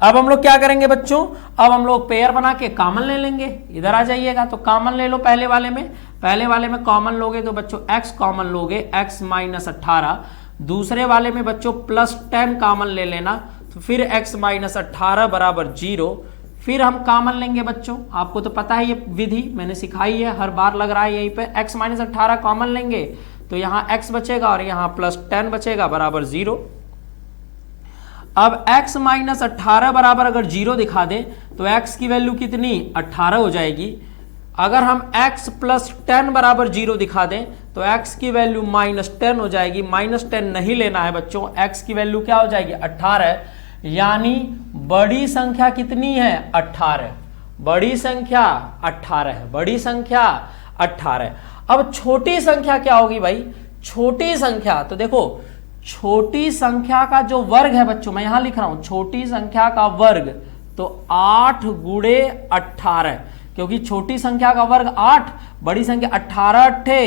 अब हम लोग क्या करेंगे बच्चों, अब हम लोग पेयर बना के कॉमन ले लेंगे। इधर आ जाइएगा, तो कॉमन ले लो पहले वाले में कॉमन लोगे तो बच्चों x कॉमन लोगे, x माइनस 18। दूसरे वाले में बच्चों +10 कॉमन ले लेना, तो फिर x माइनस 18 बराबर 0। फिर हम कॉमन लेंगे बच्चों, आपको तो पता है ये विधि मैंने सिखाई है, हर बार लग रहा है यहीं पे। x माइनस 18 कॉमन लेंगे तो यहाँ x बचेगा और यहाँ +10 बचेगा बराबर 0। अब x माइनस 18 बराबर अगर 0 दिखा दें तो x की वैल्यू कितनी 18 हो जाएगी। अगर हम x प्लस 10 बराबर 0 दिखा दें तो x की वैल्यू -10 हो जाएगी। -10 नहीं लेना है बच्चों, x की वैल्यू क्या हो जाएगी 18, यानी बड़ी संख्या कितनी है 18, बड़ी संख्या 18 है, बड़ी संख्या 18। अब छोटी संख्या क्या होगी भाई, छोटी संख्या तो देखो, छोटी संख्या का जो वर्ग है बच्चों, मैं यहां लिख रहा हूं छोटी संख्या का वर्ग, तो 8 गुणे 18, क्योंकि छोटी संख्या का वर्ग 8, बड़ी संख्या 18 अट्ठे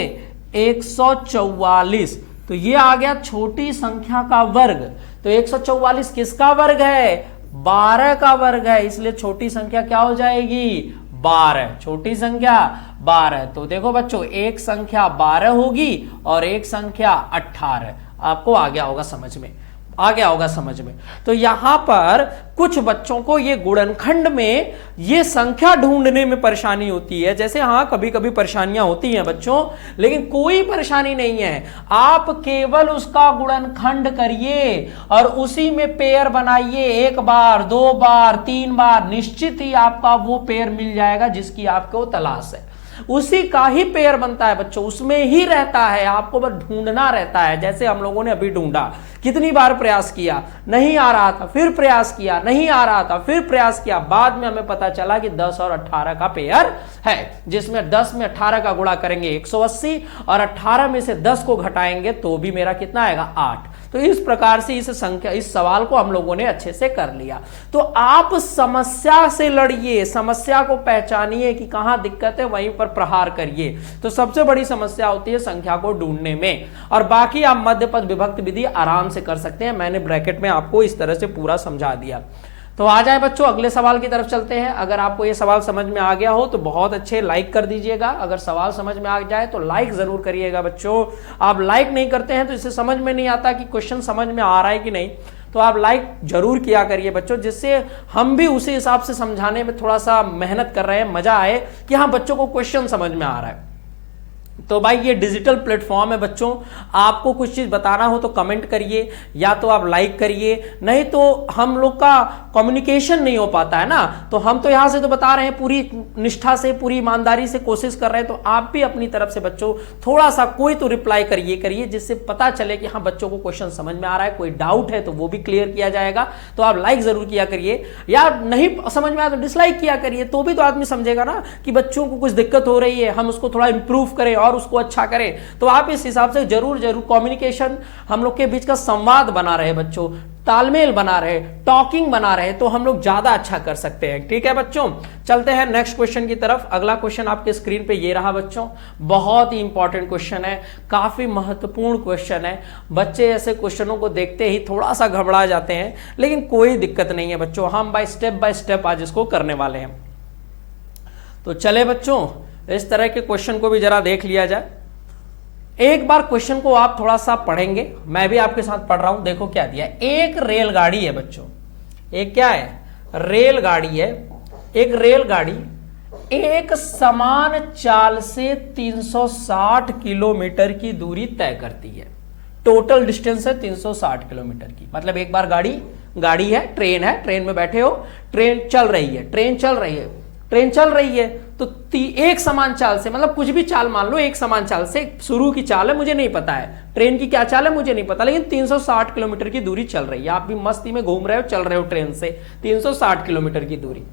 144, तो ये आ गया छोटी संख्या का वर्ग। तो 144 किसका वर्ग है, 12 का वर्ग है, इसलिए छोटी संख्या क्या हो जाएगी 12, छोटी संख्या 12। तो देखो बच्चों, एक संख्या 12 होगी और एक संख्या 18। आपको आ गया होगा समझ में, आ गया होगा समझ में। तो यहां पर कुछ बच्चों को ये गुणनखंड में ये संख्या ढूंढने में परेशानी होती है। जैसे हाँ कभी कभी परेशानियां होती हैं बच्चों, लेकिन कोई परेशानी नहीं है, आप केवल उसका गुणनखंड करिए और उसी में पेयर बनाइए, 1 बार 2 बार 3 बार, निश्चित ही आपका वो पेयर मिल जाएगा जिसकी आपको तलाश है। उसी का ही पेयर बनता है बच्चों, उसमें ही रहता है, आपको बस ढूंढना रहता है। जैसे हम लोगों ने अभी ढूंढा, कितनी बार प्रयास किया, नहीं आ रहा था, फिर प्रयास किया, नहीं आ रहा था, फिर प्रयास किया, बाद में हमें पता चला कि 10 और 18 का पेयर है, जिसमें 10 में 18 का गुणा करेंगे 180 और 18 में से 10 को घटाएंगे तो भी मेरा कितना आएगा 8। तो इस प्रकार से इस सवाल को हम लोगों ने अच्छे से कर लिया। तो आप समस्या से लड़िए, समस्या को पहचानिए कि कहां दिक्कत है, वहीं पर प्रहार करिए। तो सबसे बड़ी समस्या होती है संख्या को ढूंढने में, और बाकी आप मध्य पद विभक्त विधि आराम से कर सकते हैं। मैंने ब्रैकेट में आपको इस तरह से पूरा समझा दिया। तो आ जाए बच्चों अगले सवाल की तरफ चलते हैं। अगर आपको ये सवाल समझ में आ गया हो तो बहुत अच्छे, लाइक कर दीजिएगा। अगर सवाल समझ में आ जाए तो लाइक जरूर करिएगा बच्चों। आप लाइक नहीं करते हैं तो इससे समझ में नहीं आता कि क्वेश्चन समझ में आ रहा है कि नहीं, तो आप लाइक जरूर किया करिए बच्चों, जिससे हम भी उसी हिसाब से समझाने में थोड़ा सा मेहनत कर रहे हैं, मजा आए कि हाँ बच्चों को क्वेश्चन समझ में आ रहा है। तो भाई ये डिजिटल प्लेटफॉर्म है बच्चों, आपको कुछ चीज बताना हो तो कमेंट करिए, या तो आप लाइक करिए, नहीं तो हम लोग का कम्युनिकेशन नहीं हो पाता है ना। तो हम तो यहां से तो बता रहे हैं, पूरी निष्ठा से, पूरी ईमानदारी से कोशिश कर रहे हैं, तो आप भी अपनी तरफ से बच्चों थोड़ा सा कोई तो रिप्लाई करिए, जिससे पता चले कि हाँ बच्चों को क्वेश्चन समझ में आ रहा है। कोई डाउट है तो वो भी क्लियर किया जाएगा। तो आप लाइक जरूर किया करिए, या नहीं समझ में आया तो डिसलाइक किया करिए, तो भी तो आदमी समझेगा ना कि बच्चों को कुछ दिक्कत हो रही है, हम उसको थोड़ा इंप्रूव करें और उसको अच्छा करें। तो आप इस हिसाब से जरूर कम्युनिकेशन, हम लोग के बीच का संवाद बना रहे बच्चों, तालमेल बना रहे, टॉकिंग बना रहे, तो हम लोग ज्यादा अच्छा कर सकते हैं। ठीक है बच्चों, चलते हैं नेक्स्ट क्वेश्चन की तरफ। अगला क्वेश्चन आपके स्क्रीन पे ये रहा बच्चों, बहुत ही इंपॉर्टेंट क्वेश्चन है, काफी महत्वपूर्ण क्वेश्चन है। बच्चे ऐसे क्वेश्चनों को देखते ही थोड़ा सा घबरा जाते हैं, लेकिन कोई दिक्कत नहीं है बच्चों, हम बाय स्टेप आज इसको करने वाले हैं। तो चले बच्चों, इस तरह के क्वेश्चन को भी जरा देख लिया जाए। एक बार क्वेश्चन को आप थोड़ा सा पढ़ेंगे, मैं भी आपके साथ पढ़ रहा हूं। देखो क्या दिया, एक रेलगाड़ी है बच्चों, एक क्या है, रेलगाड़ी है। एक रेलगाड़ी एक समान चाल से 360 किलोमीटर की दूरी तय करती है। टोटल डिस्टेंस है 360 किलोमीटर की। मतलब एक बार गाड़ी है, ट्रेन में बैठे हो, ट्रेन चल रही है, तो एक समान चाल से, मतलब कुछ भी चाल मान लो, एक समान चाल से, शुरू की चाल है मुझे नहीं पता है, ट्रेन की क्या चाल है मुझे नहीं पता, लेकिन 360 किलोमीटर की दूरी चल रही है। आप भी मस्ती में घूम रहे हो, चल रहे हो ट्रेन से 360 किलोमीटर की दूरी।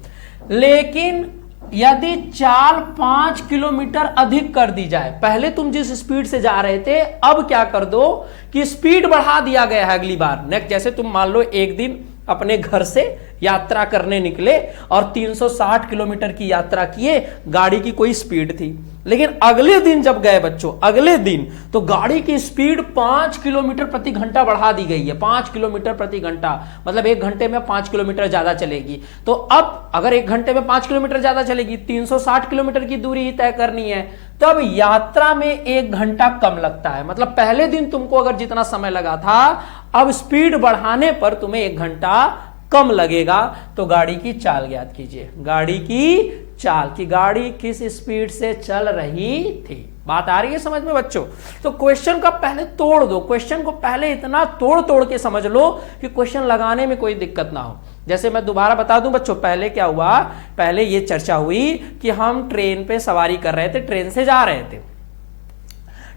लेकिन यदि चाल 5 किलोमीटर अधिक कर दी जाए, पहले तुम जिस स्पीड से जा रहे थे, अब क्या कर दो कि स्पीड बढ़ा दिया गया है अगली बार। नेक्स्ट, जैसे तुम मान लो एक दिन अपने घर से यात्रा करने निकले और 360 किलोमीटर की यात्रा किए, गाड़ी की कोई स्पीड थी। लेकिन अगले दिन जब गए बच्चों, अगले दिन तो गाड़ी की स्पीड 5 किलोमीटर प्रति घंटा बढ़ा दी गई है। 5 किलोमीटर प्रति घंटा मतलब 1 घंटे में 5 किलोमीटर ज्यादा चलेगी। तो अब अगर 1 घंटे में 5 किलोमीटर ज्यादा चलेगी, 360 किलोमीटर की दूरी ही तय करनी है, तब यात्रा में 1 घंटा कम लगता है। मतलब पहले दिन तुमको अगर जितना समय लगा था, अब स्पीड बढ़ाने पर तुम्हें 1 घंटा कम लगेगा। तो गाड़ी की चाल ज्ञात कीजिए। गाड़ी की चाल की गाड़ी किस स्पीड से चल रही थी। बात आ रही है समझ में बच्चों? तो क्वेश्चन का पहले तोड़ दो, क्वेश्चन को पहले इतना तोड़ तोड़ के समझ लो कि क्वेश्चन लगाने में कोई दिक्कत ना हो। जैसे मैं दोबारा बता दूं बच्चों, पहले क्या हुआ, पहले ये चर्चा हुई कि हम ट्रेन पे सवारी कर रहे थे, ट्रेन से जा रहे थे,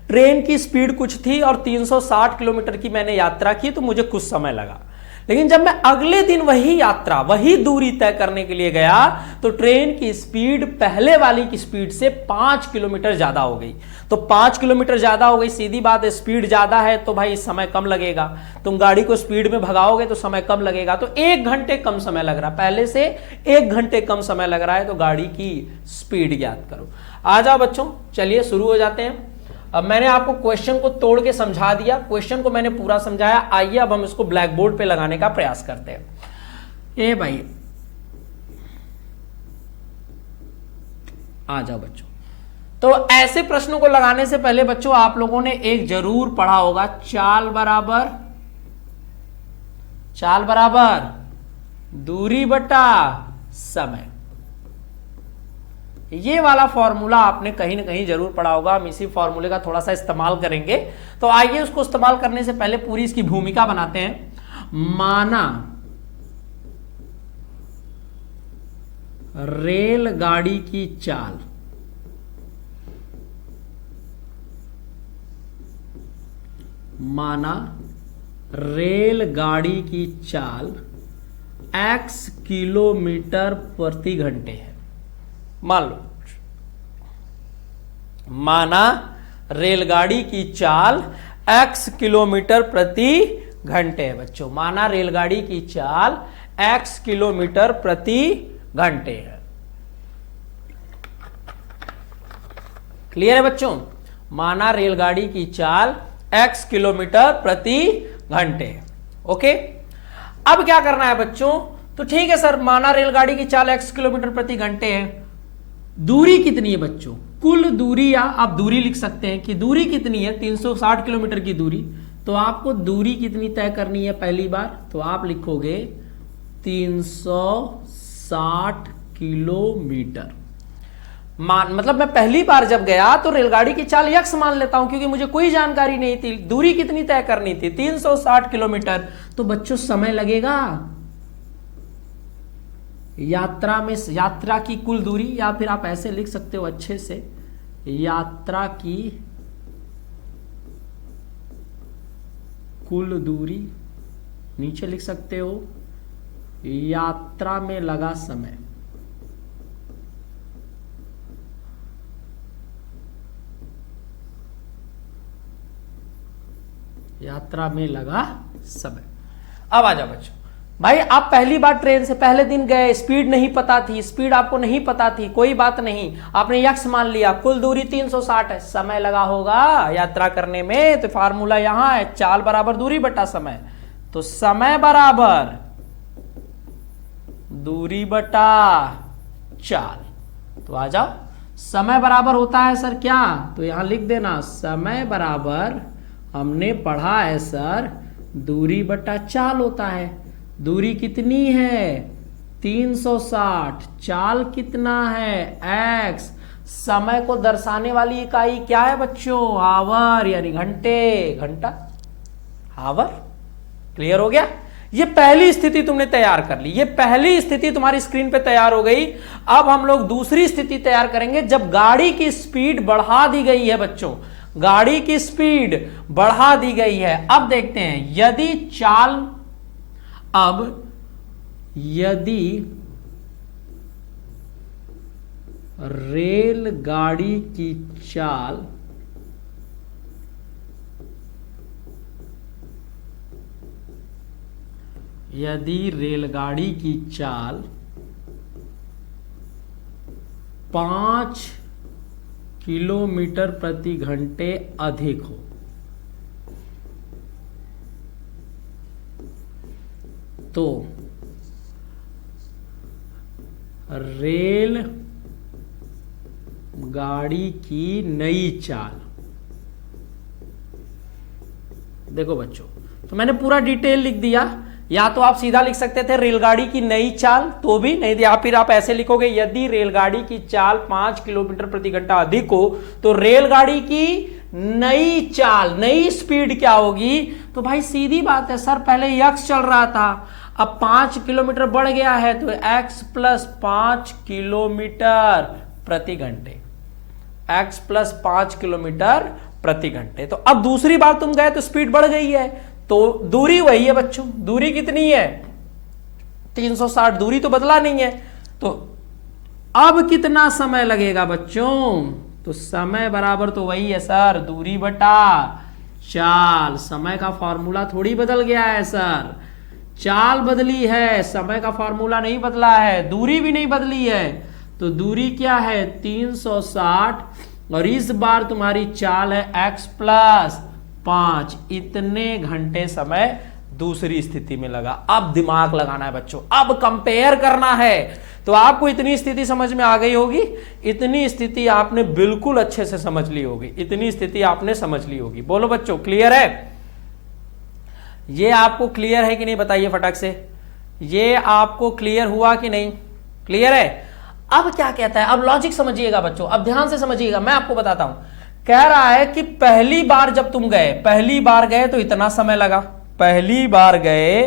ट्रेन की स्पीड कुछ थी और 360 किलोमीटर की मैंने यात्रा की तो मुझे कुछ समय लगा। लेकिन जब मैं अगले दिन वही यात्रा, वही दूरी तय करने के लिए गया तो ट्रेन की स्पीड पहले वाली की स्पीड से 5 किलोमीटर ज्यादा हो गई। तो 5 किलोमीटर ज्यादा हो गई, सीधी बात है, स्पीड ज्यादा है तो भाई समय कम लगेगा। तुम गाड़ी को स्पीड में भगाओगे तो समय कम लगेगा। तो 1 घंटे कम समय लग रहा है, पहले से 1 घंटे कम समय लग रहा है। तो गाड़ी की स्पीड ज्ञात करो। आ जाओ बच्चों, चलिए शुरू हो जाते हैं। अब मैंने आपको क्वेश्चन को तोड़ के समझा दिया, क्वेश्चन को मैंने पूरा समझाया। आइए अब हम इसको ब्लैक बोर्ड पे लगाने का प्रयास करते हैं। ए भाई आ जाओ बच्चों। तो ऐसे प्रश्नों को लगाने से पहले बच्चों आप लोगों ने एक जरूर पढ़ा होगा, चाल बराबर दूरी बटा समय। ये वाला फॉर्मूला आपने कहीं ना कहीं जरूर पढ़ा होगा। हम इसी फॉर्मूले का थोड़ा सा इस्तेमाल करेंगे। तो आइए उसको इस्तेमाल करने से पहले पूरी इसकी भूमिका बनाते हैं। माना रेलगाड़ी की चाल x किलोमीटर प्रति घंटे है। मान लो, माना रेलगाड़ी की चाल x किलोमीटर प्रति घंटे है बच्चों। माना रेलगाड़ी की चाल x किलोमीटर प्रति घंटे है। क्लियर है बच्चों? माना रेलगाड़ी की चाल x किलोमीटर प्रति घंटे है। ओके, अब क्या करना है बच्चों? तो ठीक है सर, माना रेलगाड़ी की चाल x किलोमीटर प्रति घंटे है, दूरी कितनी है बच्चों? कुल दूरी, या आप दूरी लिख सकते हैं कि दूरी कितनी है, 360 किलोमीटर की दूरी। तो आपको दूरी कितनी तय करनी है पहली बार? तो आप लिखोगे 360 किलोमीटर। मतलब मैं पहली बार जब गया तो रेलगाड़ी की चाल x मान लेता हूं, क्योंकि मुझे कोई जानकारी नहीं थी। दूरी कितनी तय करनी थी? 360 किलोमीटर। तो बच्चों समय लगेगा यात्रा में, यात्रा की कुल दूरी, या फिर आप ऐसे लिख सकते हो अच्छे से, यात्रा की कुल दूरी, नीचे लिख सकते हो यात्रा में लगा समय। यात्रा में लगा समय। अब आ जाओ बच्चों, भाई आप पहली बार ट्रेन से पहले दिन गए, स्पीड नहीं पता थी, स्पीड आपको नहीं पता थी, कोई बात नहीं, आपने यक्स मान लिया, कुल दूरी 360 है, समय लगा होगा यात्रा करने में। तो फार्मूला यहां है, चाल बराबर दूरी बटा समय। तो समय बराबर दूरी बटा चाल। तो आ जाओ, समय बराबर होता है सर क्या? तो यहां लिख देना, समय बराबर, हमने पढ़ा है सर, दूरी बटा चाल होता है। दूरी कितनी है? 360। चाल कितना है? x। समय को दर्शाने वाली इकाई क्या है बच्चों? आवर, यानी घंटे, घंटा, आवर। क्लियर हो गया? ये पहली स्थिति तुमने तैयार कर ली, ये पहली स्थिति तुम्हारी स्क्रीन पे तैयार हो गई। अब हम लोग दूसरी स्थिति तैयार करेंगे, जब गाड़ी की स्पीड बढ़ा दी गई है बच्चों, गाड़ी की स्पीड बढ़ा दी गई है। अब देखते हैं, यदि चाल, अब यदि रेलगाड़ी की चाल यदि रेलगाड़ी की चाल 5 किलोमीटर प्रति घंटे अधिक हो, तो रेल गाड़ी की नई चाल, देखो बच्चों, तो मैंने पूरा डिटेल लिख दिया। या तो आप सीधा लिख सकते थे रेलगाड़ी की नई चाल, तो भी नहीं, या फिर आप ऐसे लिखोगे यदि रेलगाड़ी की चाल 5 किलोमीटर प्रति घंटा अधिक हो तो रेलगाड़ी की नई चाल, नई स्पीड क्या होगी। तो भाई सीधी बात है सर, पहले x चल रहा था, अब 5 किलोमीटर बढ़ गया है तो x प्लस 5 किलोमीटर प्रति घंटे, x प्लस 5 किलोमीटर प्रति घंटे। तो अब दूसरी बार तुम गए तो स्पीड बढ़ गई है, तो दूरी वही है बच्चों, दूरी कितनी है 360, दूरी तो बदला नहीं है। तो अब कितना समय लगेगा बच्चों, तो समय बराबर तो वही है सर, दूरी बटा चाल। समय का फॉर्मूला थोड़ी बदल गया है सर, चाल बदली है, समय का फॉर्मूला नहीं बदला है, दूरी भी नहीं बदली है। तो दूरी क्या है 360, और इस बार तुम्हारी चाल है x प्लस 5, इतने घंटे समय दूसरी स्थिति में लगा। अब दिमाग लगाना है बच्चों, अब कंपेयर करना है। तो आपको इतनी स्थिति समझ में आ गई होगी, इतनी स्थिति आपने बिल्कुल अच्छे से समझ ली होगी, इतनी स्थिति आपने समझ ली होगी। बोलो बच्चों क्लियर है, ये आपको क्लियर है कि नहीं बताइए फटाक से, ये आपको क्लियर हुआ कि नहीं, क्लियर है। अब क्या कहता है, अब लॉजिक समझिएगा बच्चों, अब ध्यान से समझिएगा, मैं आपको बताता हूं। कह रहा है कि पहली बार जब तुम गए, पहली बार गए तो इतना समय लगा, पहली बार गए,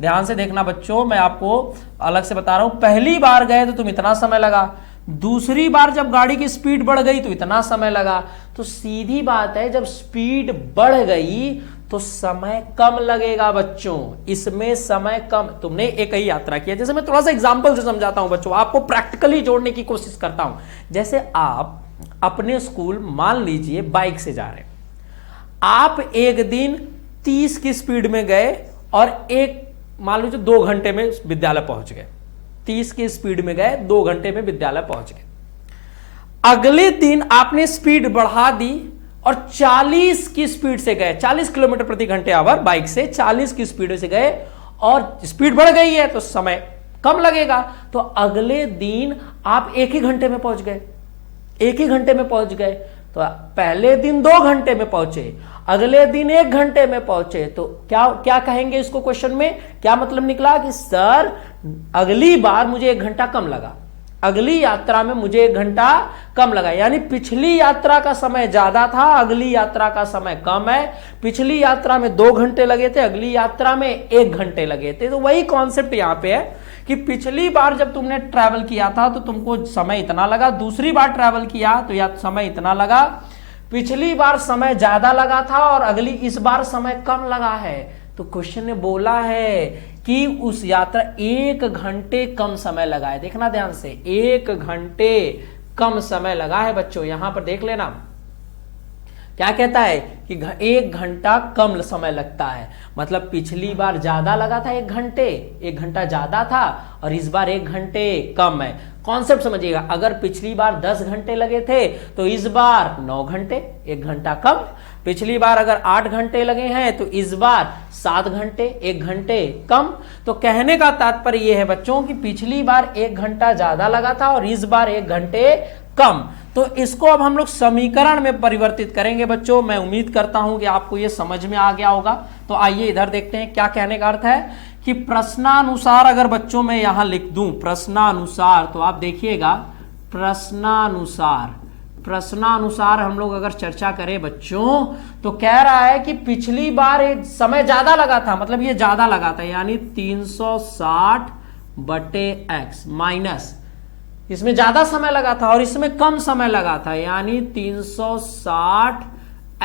ध्यान से देखना बच्चों, मैं आपको अलग से बता रहा हूं, पहली बार गए तो तुम इतना समय लगा, दूसरी बार जब गाड़ी की स्पीड बढ़ गई तो इतना समय लगा। तो सीधी बात है, जब स्पीड बढ़ गई तो समय कम लगेगा बच्चों, इसमें समय कम। तुमने एक ही यात्रा किया, जैसे मैं थोड़ा सा एग्जांपल से समझाता हूं बच्चों, आपको प्रैक्टिकली जोड़ने की कोशिश करता हूं। जैसे आप अपने स्कूल मान लीजिए बाइक से जा रहे हैं, आप एक दिन 30 की स्पीड में गए और एक मान लीजिए 2 घंटे में विद्यालय पहुंच गए, 30 की स्पीड में गए 2 घंटे में विद्यालय पहुंच गए। अगले दिन आपने स्पीड बढ़ा दी और 40 की स्पीड से गए, 40 किलोमीटर प्रति घंटे आवर बाइक से 40 की स्पीड से गए, और स्पीड बढ़ गई है तो समय कम लगेगा। तो अगले दिन आप 1 ही घंटे में पहुंच गए, 1 ही घंटे में पहुंच गए। तो पहले दिन 2 घंटे में पहुंचे, अगले दिन 1 घंटे में पहुंचे, तो क्या क्या कहेंगे इसको, क्वेश्चन में क्या मतलब निकला कि सर अगली बार मुझे 1 घंटा कम लगा, अगली यात्रा में मुझे 1 घंटा कम लगा। यानी पिछली यात्रा का समय ज्यादा था, अगली यात्रा का समय कम है। पिछली यात्रा में 2 घंटे लगे थे, अगली यात्रा में 1 घंटे लगे थे। तो वही कॉन्सेप्ट यहां पे है कि पिछली बार जब तुमने ट्रैवल किया था तो तुमको समय इतना लगा, दूसरी बार ट्रैवल किया तो या समय इतना लगा, पिछली बार समय ज्यादा लगा था और अगली इस बार समय कम लगा है। तो क्वेश्चन ने बोला है कि उस यात्रा 1 घंटे कम समय लगा है। देखना ध्यान से, 1 घंटे कम समय लगा है बच्चों, यहां पर देख लेना क्या कहता है कि 1 घंटा कम समय लगता है। मतलब पिछली बार ज्यादा लगा था 1 घंटे, 1 घंटा ज्यादा था, और इस बार 1 घंटे कम है। कॉन्सेप्ट समझिएगा, अगर पिछली बार 10 घंटे लगे थे तो इस बार 9 घंटे, 1 घंटा कम। पिछली बार अगर 8 घंटे लगे हैं तो इस बार 7 घंटे, 1 घंटे कम। तो कहने का तात्पर्य यह है बच्चों कि पिछली बार 1 घंटा ज्यादा लगा था और इस बार 1 घंटे कम। तो इसको अब हम लोग समीकरण में परिवर्तित करेंगे बच्चों। मैं उम्मीद करता हूं कि आपको यह समझ में आ गया होगा। तो आइए इधर देखते हैं क्या कहने का अर्थ है कि प्रश्नानुसार, अगर बच्चों में यहां लिख दूं प्रश्नानुसार, तो आप देखिएगा प्रश्नानुसार, प्रश्नानुसार हम लोग अगर चर्चा करें बच्चों तो कह रहा है कि पिछली बार एक समय ज्यादा लगा था, मतलब ये ज्यादा लगा था, यानी 360 बटे x माइनस इसमें ज्यादा समय लगा था और इसमें कम समय लगा था, यानी 360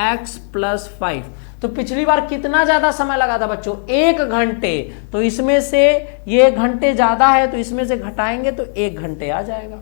x प्लस 5। तो पिछली बार कितना ज्यादा समय लगा था बच्चों, 1 घंटे। तो इसमें से ये 1 घंटे ज्यादा है तो इसमें से घटाएंगे तो 1 घंटे आ जाएगा।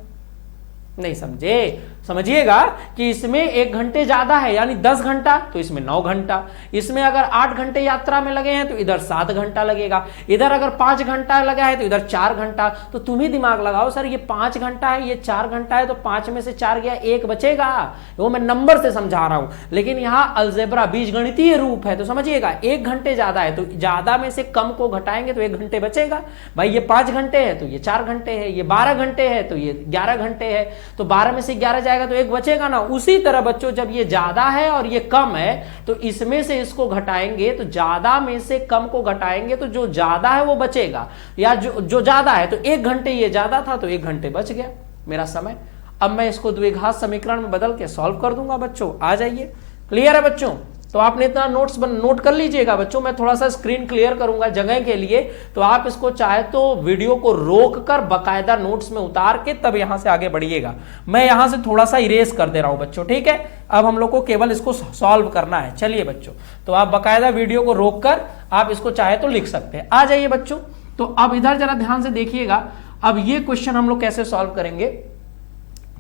नहीं समझे? समझिएगा कि इसमें 1 घंटे ज्यादा है, यानी 10 घंटा, तो इसमें 9 घंटा। इसमें अगर 8 घंटे यात्रा में लगे हैं तो इधर 7 घंटा लगेगा। इधर अगर 5 घंटा लगा है तो इधर 4 घंटा। तो तुम ही दिमाग लगाओ, सर ये 5 घंटा है, ये 4 घंटा है, तो 5 में से 4 गया, 1 बचेगा। वो मैं नंबर से समझा रहा हूं, लेकिन यहां अलजेब्रा बीजगणितीय रूप है, तो समझिएगा 1 घंटे ज्यादा है तो ज्यादा में से कम को घटाएंगे तो 1 घंटे बचेगा। भाई ये 5 घंटे है तो ये 4 घंटे है, ये 12 घंटे है तो ये 11 घंटे है, तो 12 में से 11 जाएगा तो 1 बचेगा ना। उसी तरह बच्चों जब ये ज्यादा है और ये कम है तो इसमें से इसको घटाएंगे, तो ज्यादा में से कम को घटाएंगे तो जो ज्यादा है वो बचेगा, या जो ज्यादा है तो 1 घंटे ये ज्यादा था तो 1 घंटे बच गया मेरा समय। अब मैं इसको द्विघात समीकरण में बदल के सॉल्व कर दूंगा बच्चों। आ जाइए, क्लियर है बच्चों? तो आपने इतना नोट कर लीजिएगा बच्चों। मैं थोड़ा सा स्क्रीन क्लियर करूंगा जगह के लिए, तो आप इसको चाहे तो वीडियो को रोक कर बकायदा नोट्स में उतार के तब यहां से आगे बढ़िएगा। मैं यहां से थोड़ा सा इरेज कर दे रहा हूं बच्चों, ठीक है? अब हम लोग को केवल इसको सॉल्व करना है। चलिए बच्चों, तो आप बकायदा वीडियो को रोक कर आप इसको चाहे तो लिख सकते हैं। आ जाइए बच्चों, तो अब इधर जरा ध्यान से देखिएगा। अब ये क्वेश्चन हम लोग कैसे सॉल्व करेंगे,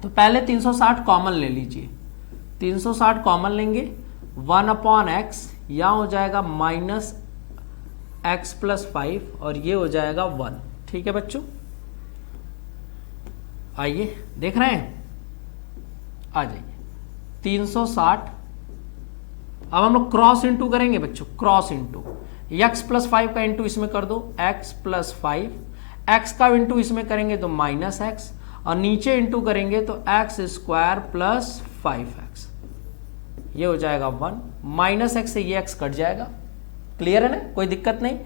तो पहले 360 कॉमन ले लीजिए। 360 कॉमन लेंगे, 1/x, यहाँ हो जाएगा -x + 5 और ये हो जाएगा 1। ठीक है बच्चों, आइए देख रहे हैं, आ जाइए 360। अब हम लोग क्रॉस इंटू करेंगे बच्चों, क्रॉस इंटू x + 5 का इंटू इसमें कर दो, x + 5, x का इंटू इसमें करेंगे तो -x, और नीचे इंटू करेंगे तो x² + 5x, ये हो जाएगा 1। -x से ये x कट जाएगा। क्लियर है ना, कोई दिक्कत नहीं।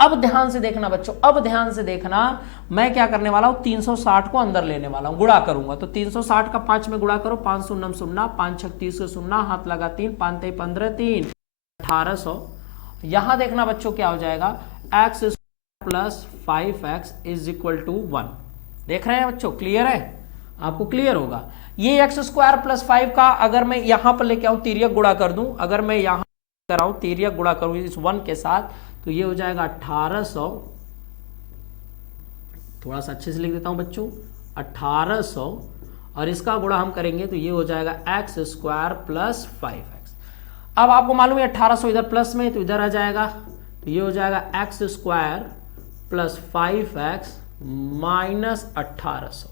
अब ध्यान से देखना बच्चों, अब ध्यान से देखना, मैं क्या करने वाला हूं, 360 को अंदर लेने वाला हूं, गुणा करूंगा। तो 360 का 5 में गुणा करो, 5 0 0, 5 6 30 0, हाथ लगा 3, 5 3 15, 3 1800। यहां देखना बच्चों क्या हो जाएगा, x² + 5x = 1। देख रहे हैं बच्चों, क्लियर है? आपको क्लियर होगा। ये x² + 5 का अगर मैं यहां पर लेके आऊं, तिर्यक गुणा कर दूं, अगर मैं यहां कराऊं तिर्यक गुणा करूं इस 1 के साथ, तो ये हो जाएगा 1800। थोड़ा सा अच्छे से लिख देता हूं बच्चों, 1800, और इसका गुणा हम करेंगे तो ये हो जाएगा x² + 5x। अब आपको मालूम है 1800 इधर प्लस में, तो इधर आ जाएगा, तो ये हो जाएगा x² + 5x - 1800।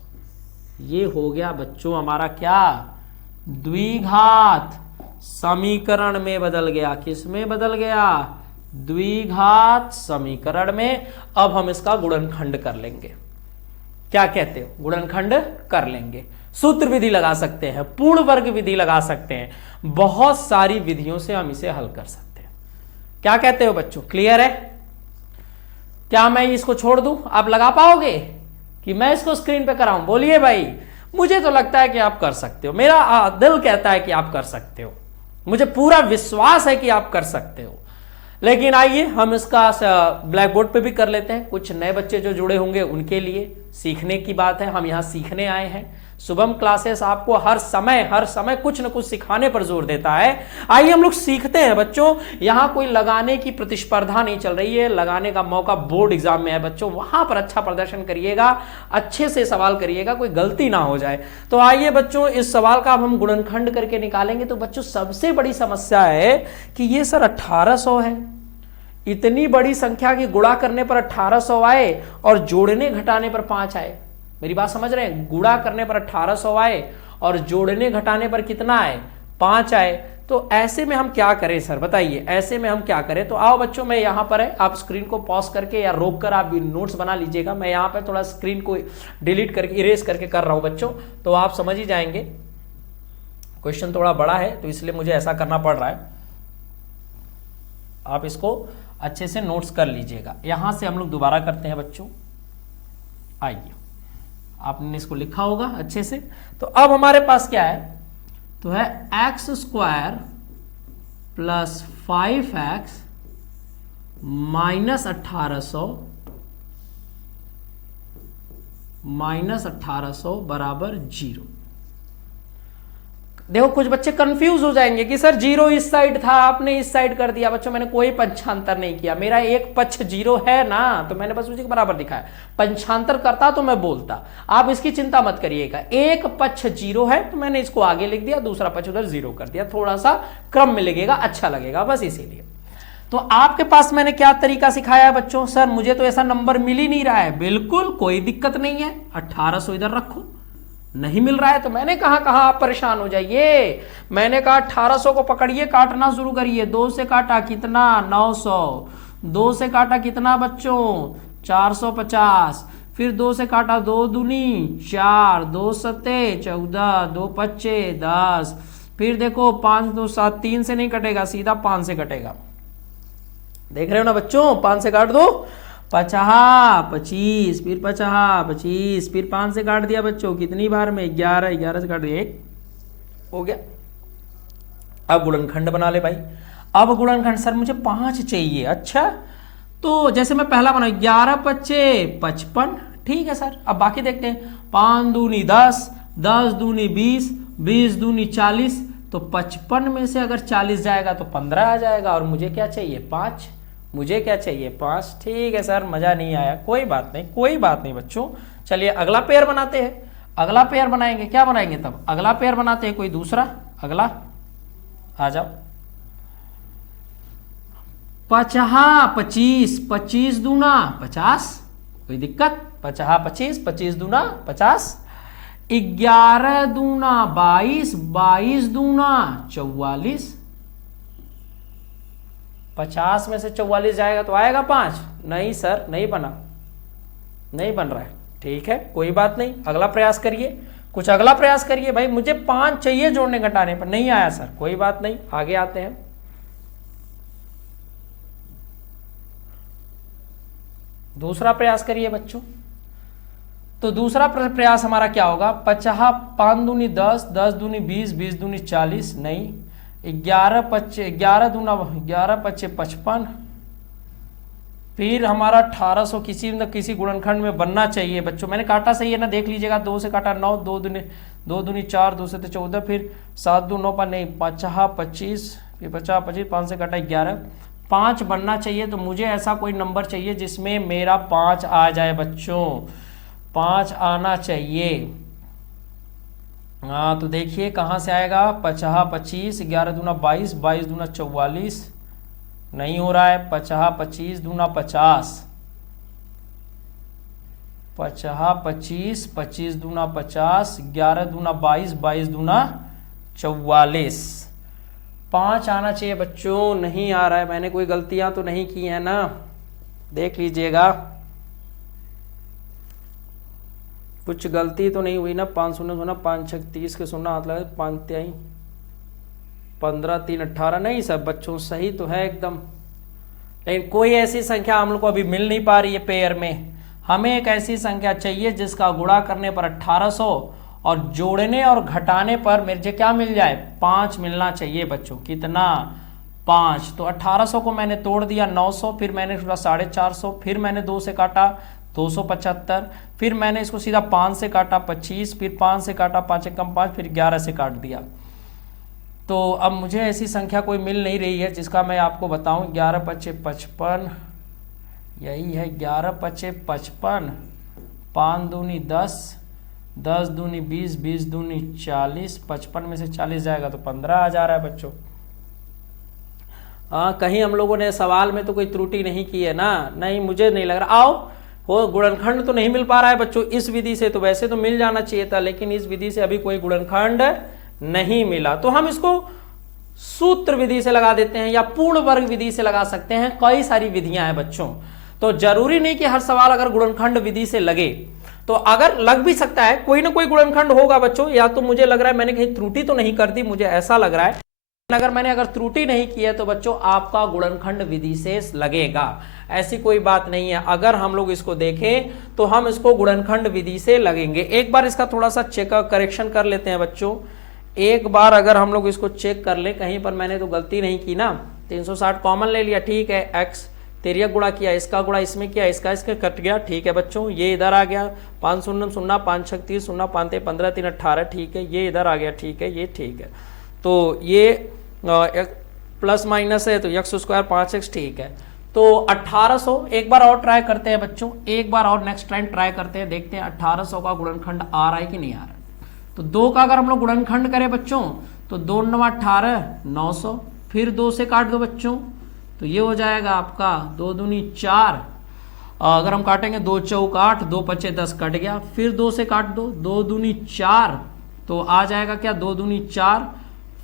ये हो गया बच्चों हमारा क्या, द्विघात समीकरण में बदल गया। किस में बदल गया, द्विघात समीकरण में। अब हम इसका गुणनखंड कर लेंगे। क्या कहते हो, गुणनखंड कर लेंगे। सूत्र विधि लगा सकते हैं, पूर्ण वर्ग विधि लगा सकते हैं, बहुत सारी विधियों से हम इसे हल कर सकते हैं। क्या कहते हो बच्चों, क्लियर है? क्या मैं इसको छोड़ दूं, आप लगा पाओगे कि मैं इसको स्क्रीन पे कराऊं? बोलिए भाई। मुझे तो लगता है कि आप कर सकते हो, मेरा दिल कहता है कि आप कर सकते हो, मुझे पूरा विश्वास है कि आप कर सकते हो। लेकिन आइए हम इसका ब्लैक बोर्ड पे भी कर लेते हैं। कुछ नए बच्चे जो जुड़े होंगे उनके लिए सीखने की बात है, हम यहाँ सीखने आए हैं। शुभम क्लासेस आपको हर समय कुछ न कुछ सिखाने पर जोर देता है। आइए हम लोग सीखते हैं बच्चों। यहाँ कोई लगाने की प्रतिस्पर्धा नहीं चल रही है, लगाने का मौका बोर्ड एग्जाम में है बच्चों, वहां पर अच्छा प्रदर्शन करिएगा, अच्छे से सवाल करिएगा, कोई गलती ना हो जाए। तो आइए बच्चों, इस सवाल का अब हम गुणनखंड करके निकालेंगे। तो बच्चों सबसे बड़ी समस्या है कि ये सर 1800 है, इतनी बड़ी संख्या की गुणा करने पर 1800 आए और जोड़ने घटाने पर 5 आए। मेरी बात समझ रहे हैं? गुणा करने पर 1800 आए और जोड़ने घटाने पर कितना आए, 5 आए। तो ऐसे में हम क्या करें सर, बताइए, ऐसे में हम क्या करें? तो आओ बच्चों, मैं यहां पर है, आप स्क्रीन को पॉज करके या रोक कर आप भी नोट्स बना लीजिएगा। मैं यहां पर थोड़ा स्क्रीन को डिलीट करके इरेज करके कर रहा हूं बच्चों, तो आप समझ ही जाएंगे। क्वेश्चन थोड़ा बड़ा है तो इसलिए मुझे ऐसा करना पड़ रहा है। आप इसको अच्छे से नोट्स कर लीजिएगा। यहां से हम लोग दोबारा करते हैं बच्चों। आइए, आपने इसको लिखा होगा अच्छे से। तो अब हमारे पास क्या है, तो है x² + 5x - 1800 -1800 = 0। देखो कुछ बच्चे कंफ्यूज हो जाएंगे कि सर जीरो इस साइड था, आपने इस साइड कर दिया। बच्चों मैंने कोई पंचांतर नहीं किया, मेरा एक पक्ष जीरो है ना, तो मैंने बस उसी के बराबर दिखाया। पंचांतर करता तो मैं बोलता, आप इसकी चिंता मत करिएगा। एक पक्ष जीरो है तो मैंने इसको आगे लिख दिया, दूसरा पक्ष उधर जीरो कर दिया, थोड़ा सा क्रम में लिखेगा, अच्छा लगेगा, बस इसीलिए। तो आपके पास मैंने क्या तरीका सिखाया है बच्चों? सर मुझे तो ऐसा नंबर मिल ही नहीं रहा है। बिल्कुल कोई दिक्कत नहीं है, 1800 इधर रखो। नहीं मिल रहा है तो मैंने कहा आप परेशान हो जाइए। मैंने कहा 1800 को पकड़िए, काटना शुरू करिए। 2 से काटा कितना? 900। 2 से काटा कितना बच्चों? 450। फिर 2 से काटा 2 दूनी 4, 2 सत्ते 14, 2 पच्चे 10। फिर देखो 5 2 7, 3 से नहीं कटेगा, सीधा 5 से कटेगा। देख रहे हो ना बच्चों? 5 से काट दो, 50 25, फिर 50 25, फिर 5 से काट दिया बच्चों, कितनी बार में? 11, 11 से काट दिया, 1 हो गया। अब गुणनखंड बना ले भाई। अब गुणनखंड, सर मुझे 5 चाहिए। अच्छा तो जैसे मैं पहला बना, 11 पच्चे 55, ठीक है सर। अब बाकी देखते हैं। 5 दूनी 10, 10 दूनी 20, 20 दूनी 40, तो 55 में से अगर 40 जाएगा तो 15 आ जाएगा, और मुझे क्या चाहिए? 5। मुझे क्या चाहिए? 5। ठीक है सर, मजा नहीं आया, कोई बात नहीं, कोई बात नहीं बच्चों। चलिए अगला पेयर बनाते हैं। अगला पेयर बनाएंगे, क्या बनाएंगे तब? अगला पेयर बनाते हैं, कोई दूसरा अगला आ जाओ। 50 25, 25 दूना 50, कोई दिक्कत? 50 25, 25 दूना 50। 11 दूना 22, 22 दूना 44। 50 में से 44 जाएगा तो आएगा 5? नहीं सर, नहीं बना, नहीं बन रहा है। ठीक है, कोई बात नहीं, अगला प्रयास करिए, कुछ अगला प्रयास करिए भाई। मुझे 5 चाहिए जोड़ने घटाने पर, नहीं आया सर, कोई बात नहीं, आगे आते हैं। दूसरा प्रयास करिए बच्चों। तो दूसरा प्रयास हमारा क्या होगा? 50 5 दूनी 10, 10 दूनी 20, 20 दूनी 40, नहीं। 11 पच्चे 11 दूना 11 पच्चे 55। फिर हमारा 1800 किसी न किसी गुणनखंड में बनना चाहिए बच्चों। मैंने काटा सही है ना, देख लीजिएगा। 2 से काटा 9, 2 दूनी 4, 2 से 14, फिर 7 2 9 पर नहीं, 50 25, फिर 50 25, 5 से काटा 11, 5 बनना चाहिए। तो मुझे ऐसा कोई नंबर चाहिए जिसमें मेरा 5 आ जाए बच्चों, 5 आना चाहिए। हाँ तो देखिए कहाँ से आएगा? 50 25, 11 दूना 22, 22 दूना 44, नहीं हो रहा है। 50 25 दूना 50, 50 25, 25 दूना 50, 11 दूना 22, 22 दूना 44। 5 आना चाहिए बच्चों, नहीं आ रहा है। मैंने कोई गलतियां तो नहीं की है ना? देख लीजिएगा, कुछ गलती तो नहीं हुई ना? 5 शून्य शून्य 5 6 30 के शून्य हाथ लगे, 5 3 15 3 18, नहीं सब बच्चों सही तो है एकदम। लेकिन कोई ऐसी संख्या हम लोग को अभी मिल नहीं पा रही है पेयर में। हमें एक ऐसी संख्या चाहिए जिसका गुणा करने पर 1800 और जोड़ने और घटाने पर मुझे क्या मिल जाए? 5 मिलना चाहिए बच्चों। कितना? 5। तो 1800 को मैंने तोड़ दिया 900, फिर मैंने थोड़ा 450, फिर मैंने 2 से काटा 275, फिर मैंने इसको सीधा 5 से काटा 25, फिर 5 से काटा 5 एकम 5, फिर 11 से काट दिया। तो अब मुझे ऐसी संख्या कोई मिल नहीं रही है जिसका मैं आपको बताऊं। 11 पच्चे 55, यही है 11 पच्चे 55, 5 दूनी 10, 10 दूनी 20, 20 दूनी 40, 55 में से 40 जाएगा तो 15 आ जा रहा है बच्चों। हाँ, कहीं हम लोगों ने सवाल में तो कोई त्रुटि नहीं की है ना? नहीं, मुझे नहीं लग रहा। आओ, वो गुणनखंड तो नहीं मिल पा रहा है बच्चों इस विधि से। तो वैसे तो मिल जाना चाहिए था, लेकिन इस विधि से अभी कोई गुणनखंड नहीं मिला। तो हम इसको सूत्र विधि से लगा देते हैं या पूर्ण वर्ग विधि से लगा सकते हैं। कई सारी विधियां हैं बच्चों, तो जरूरी नहीं कि हर सवाल अगर गुणनखंड विधि से लगे। तो अगर लग भी सकता है, कोई ना कोई गुणनखंड होगा बच्चों। या तो मुझे लग रहा है मैंने कहीं त्रुटि तो नहीं कर दी, मुझे ऐसा लग रहा है। अगर मैंने त्रुटि नहीं की है तो बच्चों आपका गुणनखंड विधि से लगेगा, ऐसी कोई बात नहीं है। अगर हम लोग इसको देखें तो हम इसको गुणनखंड विधि से लगेंगे। एक बार इसका थोड़ा सा चेक करेक्शन कर लेते हैं बच्चों। एक बार अगर हम लोग इसको चेक कर लें, कहीं पर मैंने तो गलती नहीं की ना। 360 कॉमन ले लिया, ठीक है। x तिर्यक गुणा किया, इसका गुणा इसमें किया, इसका इसके कट गया, ठीक है बच्चों। ये इधर आ गया, 5 0 0 5 6 30 0 5 15 3 18, ठीक है। ये इधर आ गया, ठीक है, ये ठीक है। तो ये प्लस माइनस है तो x स्क्वायर 5x, ठीक है। तो 1800 एक बार और ट्राई करते हैं बच्चों, एक बार और नेक्स्ट टाइम ट्राई करते हैं, देखते हैं 1800 का गुणनखंड आ रहा है कि नहीं आ रहा है। तो 2 का अगर हम लोग गुणनखंड करें बच्चों तो 2 9 18 900, फिर 2 से काट दो बच्चों तो ये हो जाएगा आपका 2 दूनी 4, अगर हम काटेंगे 2 चौक 8, 2 पचे 10 कट गया, फिर 2 से काट दो, 2 दूनी 4, तो आ जाएगा क्या 2 दूनी 4।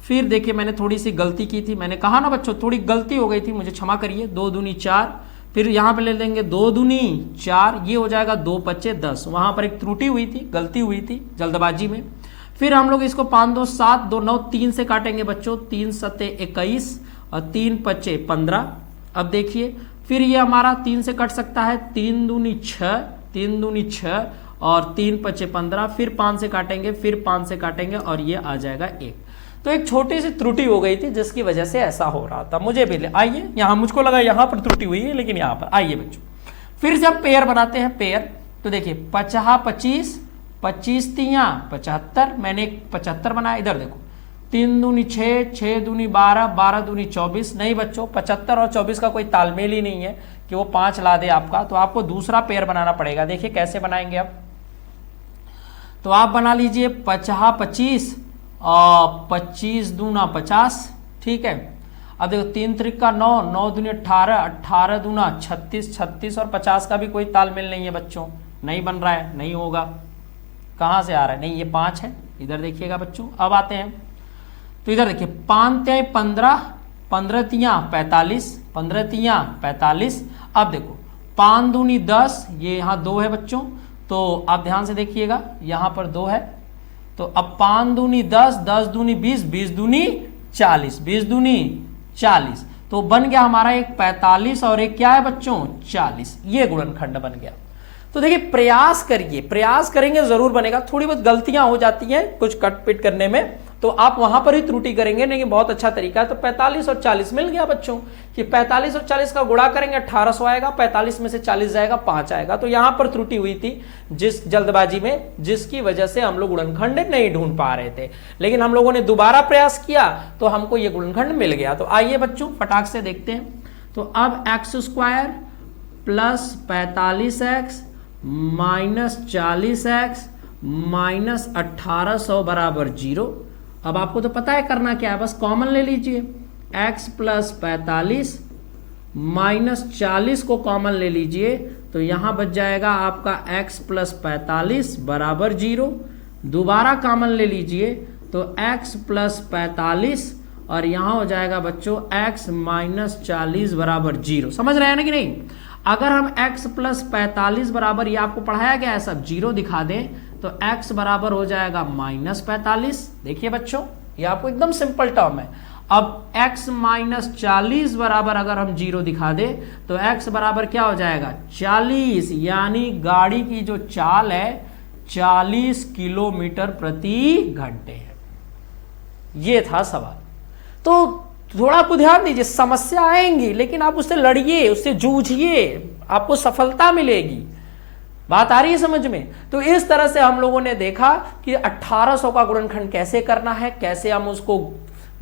फिर देखिए मैंने थोड़ी सी गलती की थी, मैंने कहा ना बच्चों थोड़ी गलती हो गई थी, मुझे क्षमा करिए। 2 दूनी 4, फिर यहाँ पे ले लेंगे 2 दूनी 4, ये हो जाएगा 2 पचे 10, वहां पर एक त्रुटि हुई थी, गलती हुई थी जल्दबाजी में। फिर हम लोग इसको 5 2 7 2 9 3 से काटेंगे बच्चों, 3 7 21 और 3 पचे 15। अब देखिए फिर ये हमारा 3 से कट सकता है, 3 दूनी 6, 3 दूनी 6 और 3 पचे 15, फिर 5 से काटेंगे, फिर 5 से काटेंगे और ये आ जाएगा 1। तो एक छोटी सी त्रुटि हो गई थी जिसकी वजह से ऐसा हो रहा था, मुझे भी आइए यहाँ, मुझको लगा यहाँ पर त्रुटि हुई है लेकिन यहाँ पर आइए बच्चों फिर से हम पेयर बनाते हैं। पेयर तो देखिए 50 25 25 तिया 75, मैंने 75 बनाया। इधर देखो 3 दूनी 6, 6 दूनी 12, 12 दूनी 24। नहीं बच्चों 75 और 24 का कोई तालमेल ही नहीं है कि वो 5 ला दे आपका, तो आपको दूसरा पेयर बनाना पड़ेगा। देखिए कैसे बनाएंगे आप, तो आप बना लीजिए 50 25 और 25 दूना 50, ठीक है। अब देखो 3 त्रिका 9, 9 दूनी 18, 18 दूना 36, 36 और 50 का भी कोई तालमेल नहीं है बच्चों, नहीं बन रहा है, नहीं होगा। कहाँ से आ रहा है, नहीं ये 5 है। इधर देखिएगा बच्चों, अब आते हैं तो इधर देखिए 5 तिया 15, 15 तिया 45, 15 तिया 45। अब देखो 5 दूनी 10, ये यहाँ 2 है बच्चों, तो आप ध्यान से देखिएगा यहाँ पर 2 है। तो अब 5 दूनी 10, 10 दूनी 20, 20 दूनी 40, 20 दूनी 40, तो बन गया हमारा एक 45 और एक क्या है बच्चों 40, ये गुणनखंड बन गया। तो देखिए प्रयास करिए, प्रयास करेंगे जरूर बनेगा। थोड़ी बहुत गलतियां हो जाती हैं कुछ कट पिट करने में, तो आप वहां पर ही त्रुटि करेंगे, लेकिन बहुत अच्छा तरीका है। तो 45 और 40 मिल गया बच्चों कि 45 और 40 का गुणा करेंगे 1800 आएगा, 45 में से 40 जाएगा 5 आएगा। तो यहां पर त्रुटि हुई थी जिस जल्दबाजी में, जिसकी वजह से हम लोग गुणनखंड नहीं ढूंढ पा रहे थे, लेकिन हम लोगों ने दोबारा प्रयास किया तो हमको ये गुणनखंड मिल गया। तो आइए बच्चों फटाक से देखते हैं। तो अब x square plus 45x minus 40x minus 1800 बराबर 0। अब आपको तो पता है करना क्या है, बस कॉमन ले लीजिए, x प्लस 45 माइनस 40 को कॉमन ले लीजिए, तो यहां बच जाएगा आपका x प्लस 45 बराबर 0। दोबारा कॉमन ले लीजिए तो x प्लस 45 और यहां हो जाएगा बच्चों x माइनस 40 बराबर 0। समझ रहे हैं ना कि नहीं। अगर हम x प्लस 45 बराबर, ये आपको पढ़ाया गया है सब, 0 दिखा दें तो x बराबर हो जाएगा माइनस 45। देखिए बच्चों ये आपको एकदम सिंपल टर्म है। अब x माइनस 40 बराबर अगर हम 0 दिखा दे तो x बराबर क्या हो जाएगा 40, यानी गाड़ी की जो चाल है 40 किलोमीटर प्रति घंटे है। ये था सवाल। तो थोड़ा आपको ध्यान दीजिए, समस्या आएंगी लेकिन आप उससे लड़िए, उससे जूझिए, आपको सफलता मिलेगी। बात आ रही है समझ में। तो इस तरह से हम लोगों ने देखा कि 1800 का गुणनखंड कैसे करना है, कैसे हम उसको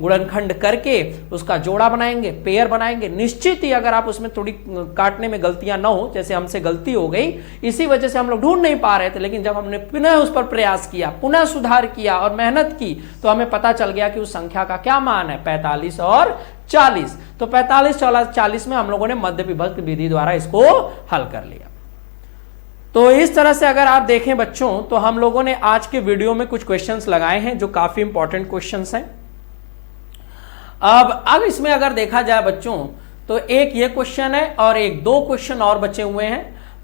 गुणनखंड करके उसका जोड़ा बनाएंगे, पेयर बनाएंगे। निश्चित ही अगर आप उसमें थोड़ी काटने में गलतियां ना हो, जैसे हमसे गलती हो गई, इसी वजह से हम लोग ढूंढ नहीं पा रहे थे, लेकिन जब हमने पुनः उस पर प्रयास किया, पुनः सुधार किया और मेहनत की, तो हमें पता चल गया कि उस संख्या का क्या मान है 45 और 40। तो 45 40 में हम लोगों ने मध्य विभक्त विधि द्वारा इसको हल कर लिया। तो इस तरह से अगर आप देखें बच्चों, तो हम लोगों ने आज के वीडियो में कुछ क्वेश्चंस लगाए हैं जो काफी इंपॉर्टेंट क्वेश्चंस हैं। अब इसमें अगर देखा जाए बच्चों, तो एक ये क्वेश्चन है और एक 2 क्वेश्चन और बचे हुए हैं।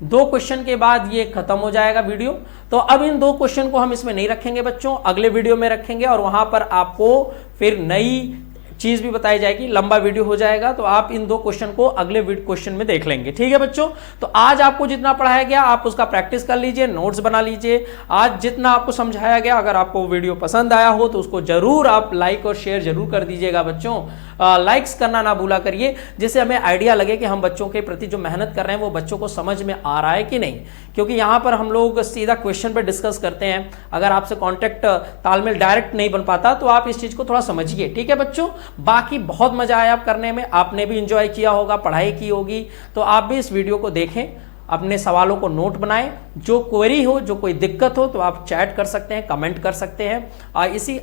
2 क्वेश्चन के बाद ये खत्म हो जाएगा वीडियो। तो अब इन 2 क्वेश्चन को हम इसमें नहीं रखेंगे बच्चों, अगले वीडियो में रखेंगे और वहां पर आपको फिर नई चीज भी बताई जाएगी, लंबा वीडियो हो जाएगा। तो आप इन 2 क्वेश्चन को अगले क्वेश्चन में देख लेंगे, ठीक है बच्चों। तो आज आपको जितना पढ़ाया गया आप उसका प्रैक्टिस कर लीजिए, नोट्स बना लीजिए। आज जितना आपको समझाया गया, अगर आपको वीडियो पसंद आया हो तो उसको जरूर आप लाइक और शेयर जरूर कर दीजिएगा बच्चों। लाइक्स करना ना भूला करिए, जिससे हमें आइडिया लगे कि हम बच्चों के प्रति जो मेहनत कर रहे हैं वो बच्चों को समझ में आ रहा है कि नहीं। क्योंकि यहाँ पर हम लोग सीधा क्वेश्चन पे डिस्कस करते हैं, अगर आपसे कॉन्टेक्ट तालमेल डायरेक्ट नहीं बन पाता तो आप इस चीज को थोड़ा समझिए, ठीक है बच्चों। बाकी बहुत मजा आया आप करने में, आपने भी इंजॉय किया होगा, पढ़ाई की होगी, तो आप भी इस वीडियो को देखें, अपने सवालों को नोट बनाएं, जो क्वेरी हो, जो कोई दिक्कत हो तो आप चैट कर सकते हैं, कमेंट कर सकते हैं।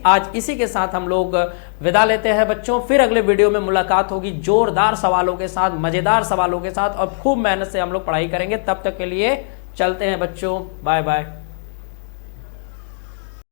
आज इसी के साथ हम लोग विदा लेते हैं बच्चों, फिर अगले वीडियो में मुलाकात होगी जोरदार सवालों के साथ, मजेदार सवालों के साथ, और खूब मेहनत से हम लोग पढ़ाई करेंगे। तब तक के लिए चलते हैं बच्चों, बाय बाय।